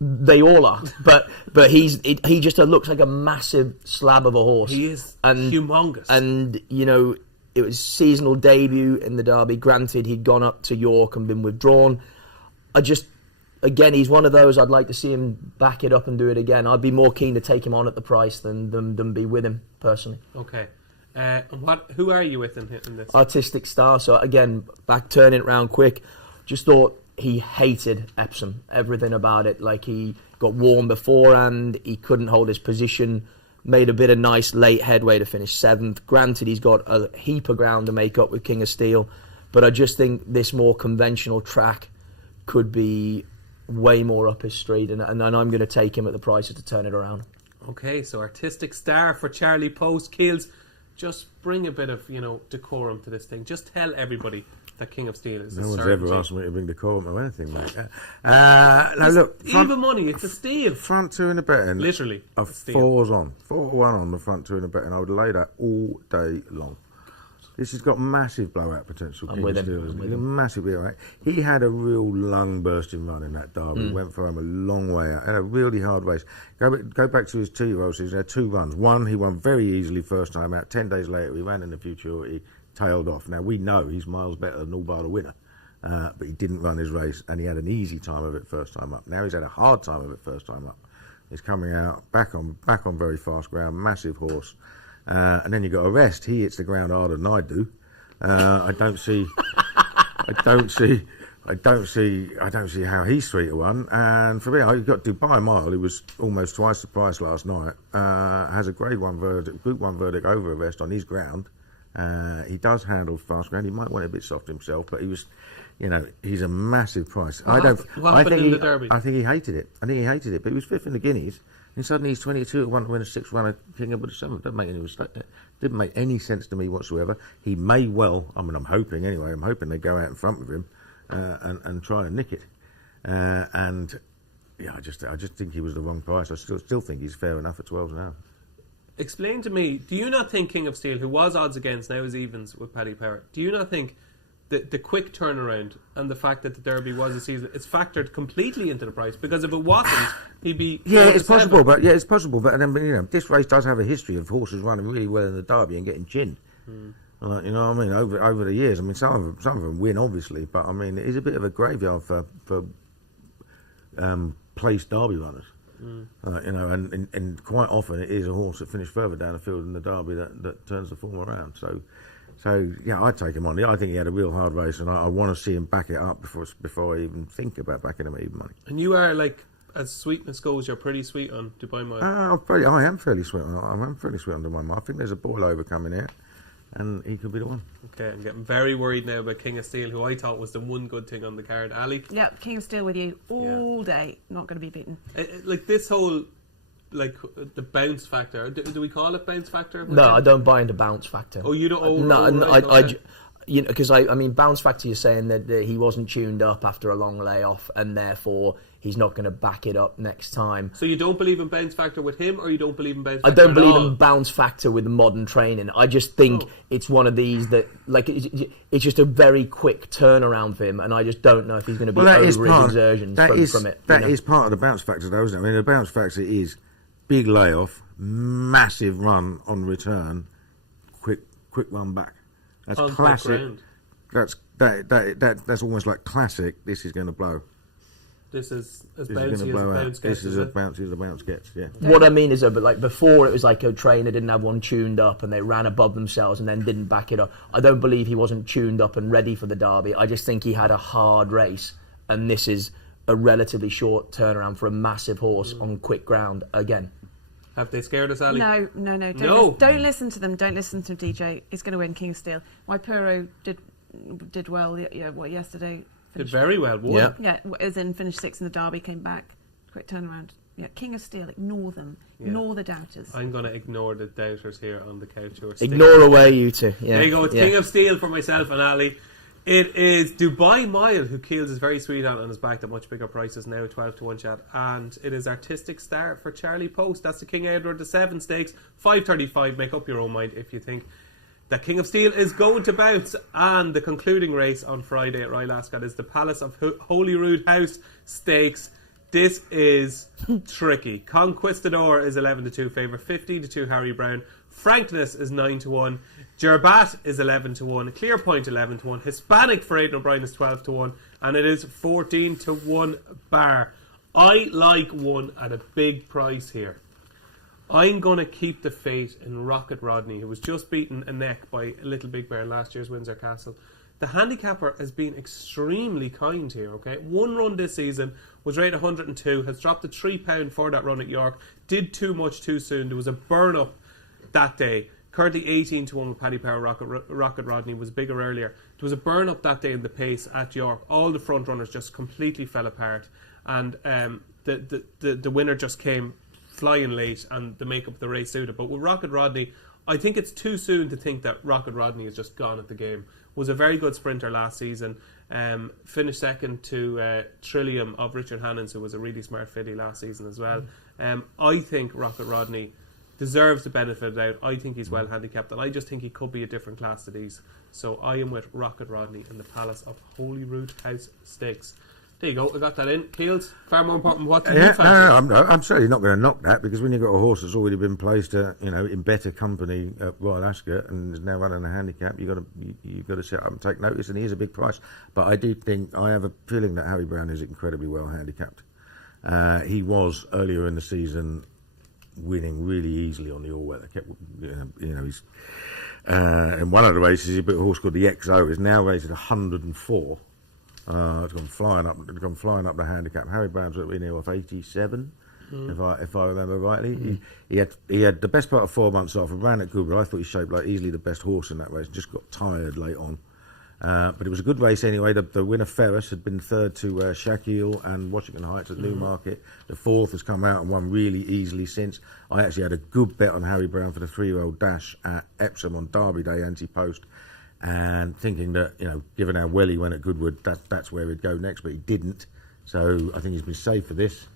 They all are, but he just looks like a massive slab of a horse. He is humongous. And you know, it was seasonal debut in the Derby. Granted, he'd gone up to York and been withdrawn. Again, he's one of those. I'd like to see him back it up and do it again. I'd be more keen to take him on at the price than be with him personally. Okay. Who are you with in this? Artistic Star. So again, turning it round quick. Just thought he hated Epsom. Everything about it. Like, he got warm beforehand. He couldn't hold his position. Made a bit of nice late headway to finish 7th. Granted, he's got a heap of ground to make up with King of Steel. But I just think this more conventional track could be way more up his street. And I'm going to take him at the price to turn it around. Okay, so Artistic Star for Charlie Post. Keels, just bring a bit of, decorum to this thing. Just tell everybody that King of Steel is no a one's certainty. ever asked me to bring decorum or anything, mate. Now look, even money, it's a steal. Front 2 in the betting, literally, of 4's on, 4-1 on the front 2 in the betting. I would lay that all day long. This has got massive blowout potential. I'm with him. Massively, right? He had a real lung-bursting run in that Derby. Went for him a long way out. Had a really hard race. Go back to his 2-year-old season. He had 2 runs. One, he won very easily first time out. 10 days later, he ran in the Futurity, tailed off. Now, we know he's miles better than all bar the winner. But he didn't run his race, and he had an easy time of it first time up. Now he's had a hard time of it first time up. is coming out back on very fast ground, massive horse, and then you got a rest. He hits the ground harder than I do. I don't see how he's 3-1. And for me, I got Dubai Mile, who was almost twice the price last night. Has a Grade 1 verdict, Group 1 verdict over a rest on his ground. He does handle fast ground. He might want it a bit soft himself, but he was, he's a massive price. What happened in the Derby? I think he hated it. But he was 5th in the Guineas, and suddenly he's 22-1 to win a 6-1 at King Edward VII. Didn't make any sense to me whatsoever. He may well. I mean, I'm hoping they go out in front with him and try and nick it. I just think he was the wrong price. I still think he's fair enough at 12 now. Explain to me, do you not think King of Steel, who was odds against, now is evens with Paddy Power, do you not think that the quick turnaround and the fact that the Derby was a season, it's factored completely into the price? Because if it wasn't, he'd be... It's possible, but then, this race does have a history of horses running really well in the Derby and getting chinned. Like, you know what I mean? Over the years, I mean, some of them win, obviously, but I mean, it is a bit of a graveyard for placed Derby runners. And quite often it is a horse that finished further down the field in the Derby that turns the form around. So yeah, I'd take him on. I think he had a real hard race, and I want to see him back it up before I even think about backing him at even money. And you are, like, as sweetness goes, you're pretty sweet on Dubai Mile. I am fairly sweet on Dubai Mile. I think there's a boil over coming here, and he could be the one. Okay, I'm getting very worried now about King of Steel, who I thought was the one good thing on the card. Ali? Yeah, King of Steel with you all day. Not going to be beaten. Like this whole, like the bounce factor. Do we call it bounce factor? No, I don't buy into bounce factor. Oh, you don't? Because I mean, bounce factor. You're saying that he wasn't tuned up after a long layoff, and therefore he's not going to back it up next time. So you don't believe in bounce factor with him, or you don't believe in bounce factor? I don't believe in bounce factor with modern training. I just think it's one of these that, like, it's just a very quick turnaround for him, and I just don't know if he's going to be over his exertions from it. That is part of the bounce factor, though, isn't it? I mean, the bounce factor is big layoff, massive run on return, quick run back. That's classic. That's almost like classic. This is going to blow. This is as bouncy as a bounce gets. This is as bouncy as a bounce gets, yeah. What I mean is, but like before, it was like a trainer didn't have one tuned up and they ran above themselves and then didn't back it up. I don't believe he wasn't tuned up and ready for the Derby. I just think he had a hard race, and this is a relatively short turnaround for a massive horse on quick ground again. Have they scared us, Ali? No. Don't listen to them. Don't listen to DJ. He's going to win King of Steel. My Puro did well. Yesterday? Did very well. Won. Yeah, as in finished 6th in the Derby, came back. Quick turnaround. Yeah, King of Steel. Ignore them. Yeah. Ignore the doubters. I'm going to ignore the doubters here on the couch. Ignore away, you two. Yeah. There you go. It's King of Steel for myself and Ali. It is Dubai Mile, who Keels is very sweet on his back at much bigger prices now, 12-1 shot. And it is Artistic Star for Charlie Poste. That's the King Edward VII Stakes, 5:35. Make up your own mind if you think that King of Steel is going to bounce. And the concluding race on Friday at Royal Ascot is the Palace of Holyrood House Stakes. This is tricky. Conquistador is 11-2 favourite, 15-2 Harry Brown. Frankness is 9-1. Gerbat is 11-1. Clearpoint 11-1. Hispanic for Aidan O'Brien is 12-1, and it is 14-1 bar. I like one at a big price here. I'm going to keep the faith in Rocket Rodney, who was just beaten a neck by Little Big Bear in last year's Windsor Castle. The handicapper has been extremely kind here, okay? One run this season, was rated 102, has dropped to £3 for that run at York, did too much too soon. There was a burn-up that day. Currently 18-1 with Paddy Power. Rocket Rodney was bigger earlier. There was a burn-up that day in the pace at York. All the front runners just completely fell apart, and the winner just came flying late, and the make-up of the race suited. But with Rocket Rodney, I think it's too soon to think that Rocket Rodney is just gone at the game. Was a very good sprinter last season. Finished second to Trillium of Richard Hannons, who was a really smart filly last season as well. I think Rocket Rodney deserves the benefit of the doubt. I think he's well handicapped, and I just think he could be a different class to these. So I am with Rocket Rodney in the Palace of Holyrood House Stakes. There you go, I got that in. Keels, far more important. What do you fancy? I'm certainly not going to knock that, because when you've got a horse that's already been placed, in better company at Royal Ascot and is now running a handicap, you've got to sit up and take notice. And he is a big price, but I do think, I have a feeling that Harry Brown is incredibly well handicapped. He was earlier in the season winning really easily on the all-weather. Kept, he's in one of the races he beat a horse called the XO. Is now rated 104. It's gone flying up the handicap. Harry Brown's at winning off 87. If I remember rightly, he had the best part of 4 months off and ran at Goodwood. I thought he shaped like easily the best horse in that race. Just got tired late on, but it was a good race anyway. The winner Ferris had been third to Shaquille and Washington Heights at Newmarket. The fourth has come out and won really easily since. I actually had a good bet on Harry Brown for the 3-year-old dash at Epsom on Derby Day anti-post, and thinking that given how well he went at Goodwood, that's where he'd go next, but he didn't. So I think he's been safe for this.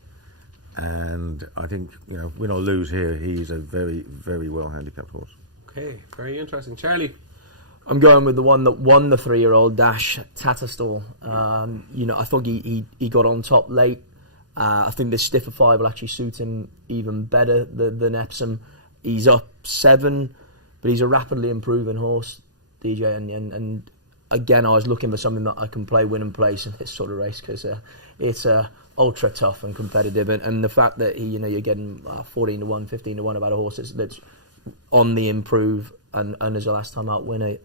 And I think, win or lose here, he's a very, very well handicapped horse. Okay, very interesting. Charlie? I'm going with the one that won the 3-year-old dash, Tatterstall. I thought he got on top late. I think this stiffer 5 will actually suit him even better than Epsom. He's up 7, but he's a rapidly improving horse, DJ. And again, I was looking for something that I can play win and place in this sort of race, because it's ultra tough and competitive, and the fact that you're getting 14 to 1, 15 to 1 about a horse that's on the improve and as a last time out winner,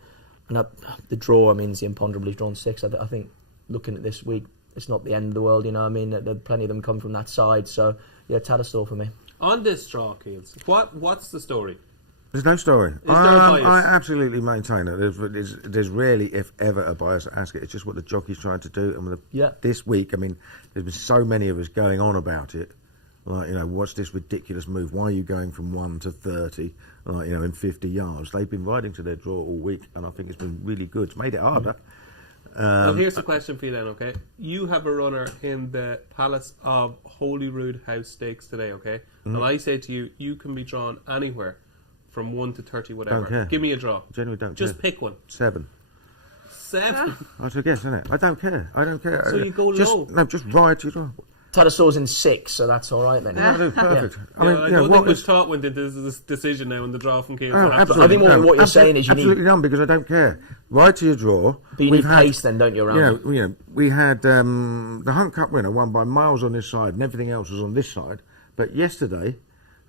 and the draw. I mean, the imponderably's drawn 6. I think looking at this week, it's not the end of the world. There plenty of them come from that side. So yeah, Tatterstall for me. On this draw, Keels, what's the story? There's no story. Is there a bias? I absolutely maintain that there's rarely, if ever, a bias at Ascot. It's just what the jockey's trying to do. And this week, I mean, there's been so many of us going on about it. Like, what's this ridiculous move? Why are you going from 1 to 30, in 50 yards? They've been riding to their draw all week, and I think it's been really good. It's made it harder. Well, here's the question for you then, okay? You have a runner in the Palace of Holyrood House Stakes today, okay? And I say to you, you can be drawn anywhere from 1 to 30, whatever. Don't care. Give me a draw. Genuinely don't Just care. pick one. 7. 7? That's a guess, isn't it? I don't care. So you go low? No, just ride to your draw. Tatterstall's in 6, so that's all right then. No, perfect. I don't think much thought went into this decision now in the draw from Kealy. I think what you're saying is you absolutely need... none, because I don't care. Ride to your draw. But you need pace then, don't you, around? We had the Hunt Cup winner won by miles on this side, and everything else was on this side. But yesterday,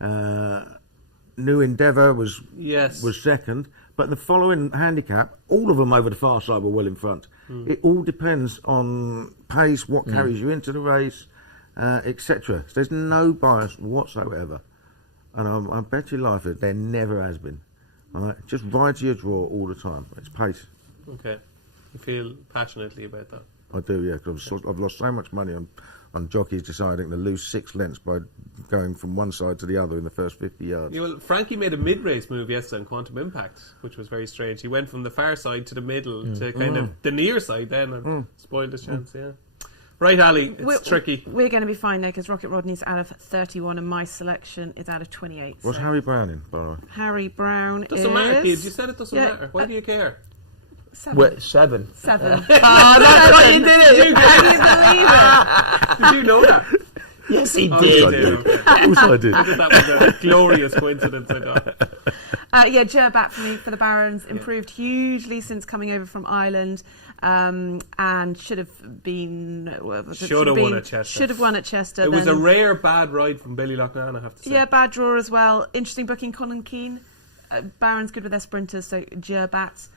New Endeavour was second, but the following handicap, all of them over the far side were well in front. It all depends on pace, what carries you into the race, etc. So there's no bias whatsoever, and I bet your life that there never has been. All right? Just ride to your draw all the time. It's pace. Okay, you feel passionately about that? I do, yeah. Because I've lost so much money on jockeys deciding to lose 6 lengths by going from one side to the other in the first 50 yards. Yeah, well, Frankie made a mid-race move yesterday on Quantum Impact, which was very strange. He went from the far side to the middle to kind of the near side then, and spoiled his chance, yeah. Right, Ali, it's tricky. We're going to be fine there, because Rocket Rodney's out of 31 and my selection is out of 28. What's Harry Brown in, by the way? Harry Brown doesn't matter, kids. You said it doesn't matter. Why do you care? 7. Wait, 7. 7. That's why you did it. Can you believe it? Did you know that? Yes, he Oh, did. you did. Okay. Of course I did. I thought that was a glorious coincidence, I thought. Gerbat for me, for the Barons, improved hugely since coming over from Ireland, and should have been... Should have won at Chester. Should have won at Chester. It was a rare bad ride from Billy Loughnane, I have to say. Yeah, bad draw as well. Interesting booking, Colin Keane. Barons good with their sprinters, so Gerbat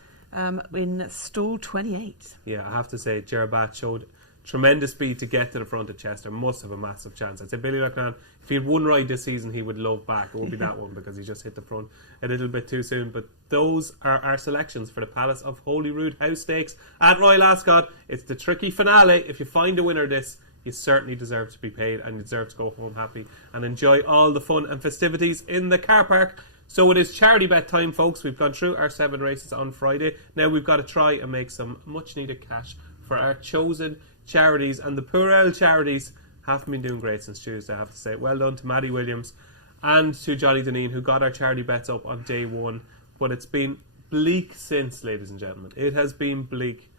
in stall 28. Yeah, I have to say, Gerbat showed tremendous speed to get to the front of Chester. Must have a massive chance. I'd say Billy Loughnane, if he had one ride this season, he would love back. It would be that one, because he just hit the front a little bit too soon. But those are our selections for the Palace of Holyrood House Stakes at Royal Ascot. It's the tricky finale. If you find a winner this, you certainly deserve to be paid, and you deserve to go home happy and enjoy all the fun and festivities in the car park. So it is charity bet time, folks. We've gone through our 7 races on Friday. Now we've got to try and make some much needed cash for our chosen charities, and the Poste charities haven't been doing great since Tuesday, I have to say. Well done to Maddie Williams and to Johnny Deneen, who got our charity bets up on day 1, but it's been bleak since, ladies and gentlemen. It has been bleak.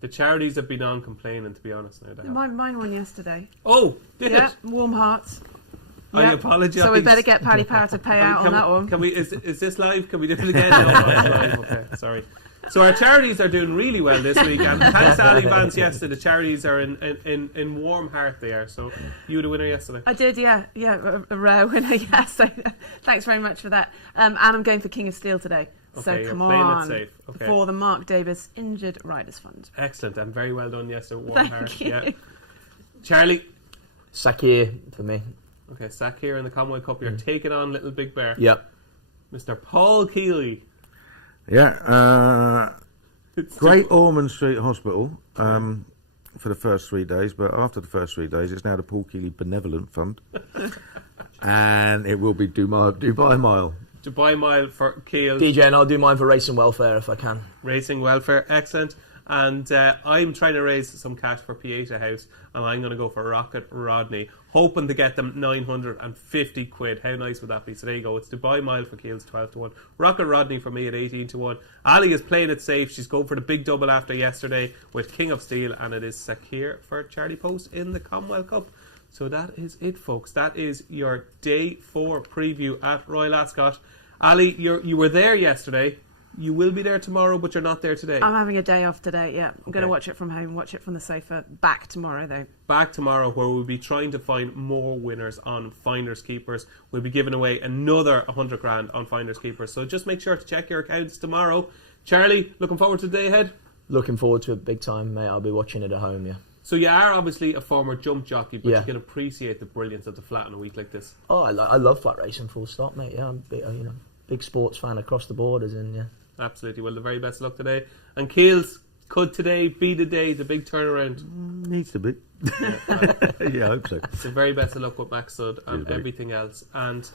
The charities have been on complaining, to be honest. Now Mine won yesterday. Oh, did it? Warm hearts. I apologise. So we better get Paddy Power to pay out on that one. Can we? Is this live? Can we do it again? No, it's live. Okay, sorry. So our charities are doing really well this week, and thanks to Ali Vance yesterday, the charities are in warm heart they are. So you were the winner yesterday. I did, yeah, a rare winner, yeah. So thanks very much for that. And I'm going for King of Steel today. Okay, So come you're playing it on, safe. Okay. for the Mark Davis Injured Riders Fund. Excellent, and very well done yesterday. Warm Thank heart. you. Yeah. Charlie. Sakir for me. Okay, Sack here in the Commonwealth Cup. You're taking on Little Big Bear. Yep. Mr. Paul Kealy. Yeah, Great Ormond Street Hospital for the first 3 days, but after the first 3 days, it's now the Paul Kealy Benevolent Fund, and it will be Dubai Mile. Dubai Mile for Keel. DJ, and I'll do mine for racing welfare if I can. Racing welfare, excellent. And I'm trying to raise some cash for Pieta House, and I'm going to go for Rocket Rodney, hoping to get them 950 quid. How nice would that be? So there you go. It's Dubai Mile for Keels, 12-1. Rocket Rodney for me at 18-1. Ali is playing it safe. She's going for the big double after yesterday with King of Steel, and it is Sakir for Charlie Post in the Commonwealth Cup. So that is it, folks. That is your Day 4 preview at Royal Ascot. Ali, you were there yesterday. You will be there tomorrow, but you're not there today. I'm having a day off today, yeah. I'm going to watch it from home, watch it from the sofa. Back tomorrow, though. Back tomorrow, where we'll be trying to find more winners on Finders Keepers. We'll be giving away another 100 grand on Finders Keepers. So just make sure to check your accounts tomorrow. Charlie, looking forward to the day ahead? Looking forward to it big time, mate. I'll be watching it at home, yeah. So you are obviously a former jump jockey, but Yeah. you can appreciate the brilliance of the flat on a week like this. Oh, I love flat racing, full stop, mate. Yeah, I'm big sports fan across the board, as in, yeah. Absolutely. Well, the very best of luck today. And Keels, could today be the day, the big turnaround? Needs to be. Yeah, I hope so. The very best of luck with Max Sud and everything else. And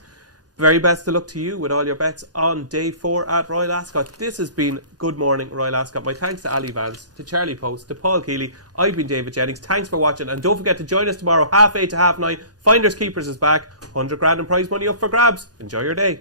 very best of luck to you with all your bets on Day 4 at Royal Ascot. This has been Good Morning Royal Ascot. My thanks to Ali Vance, to Charlie Post, to Paul Kealy. I've been David Jennings. Thanks for watching. And don't forget to join us tomorrow, 8:30 to 9:30. Finders Keepers is back. 100 grand in prize money up for grabs. Enjoy your day.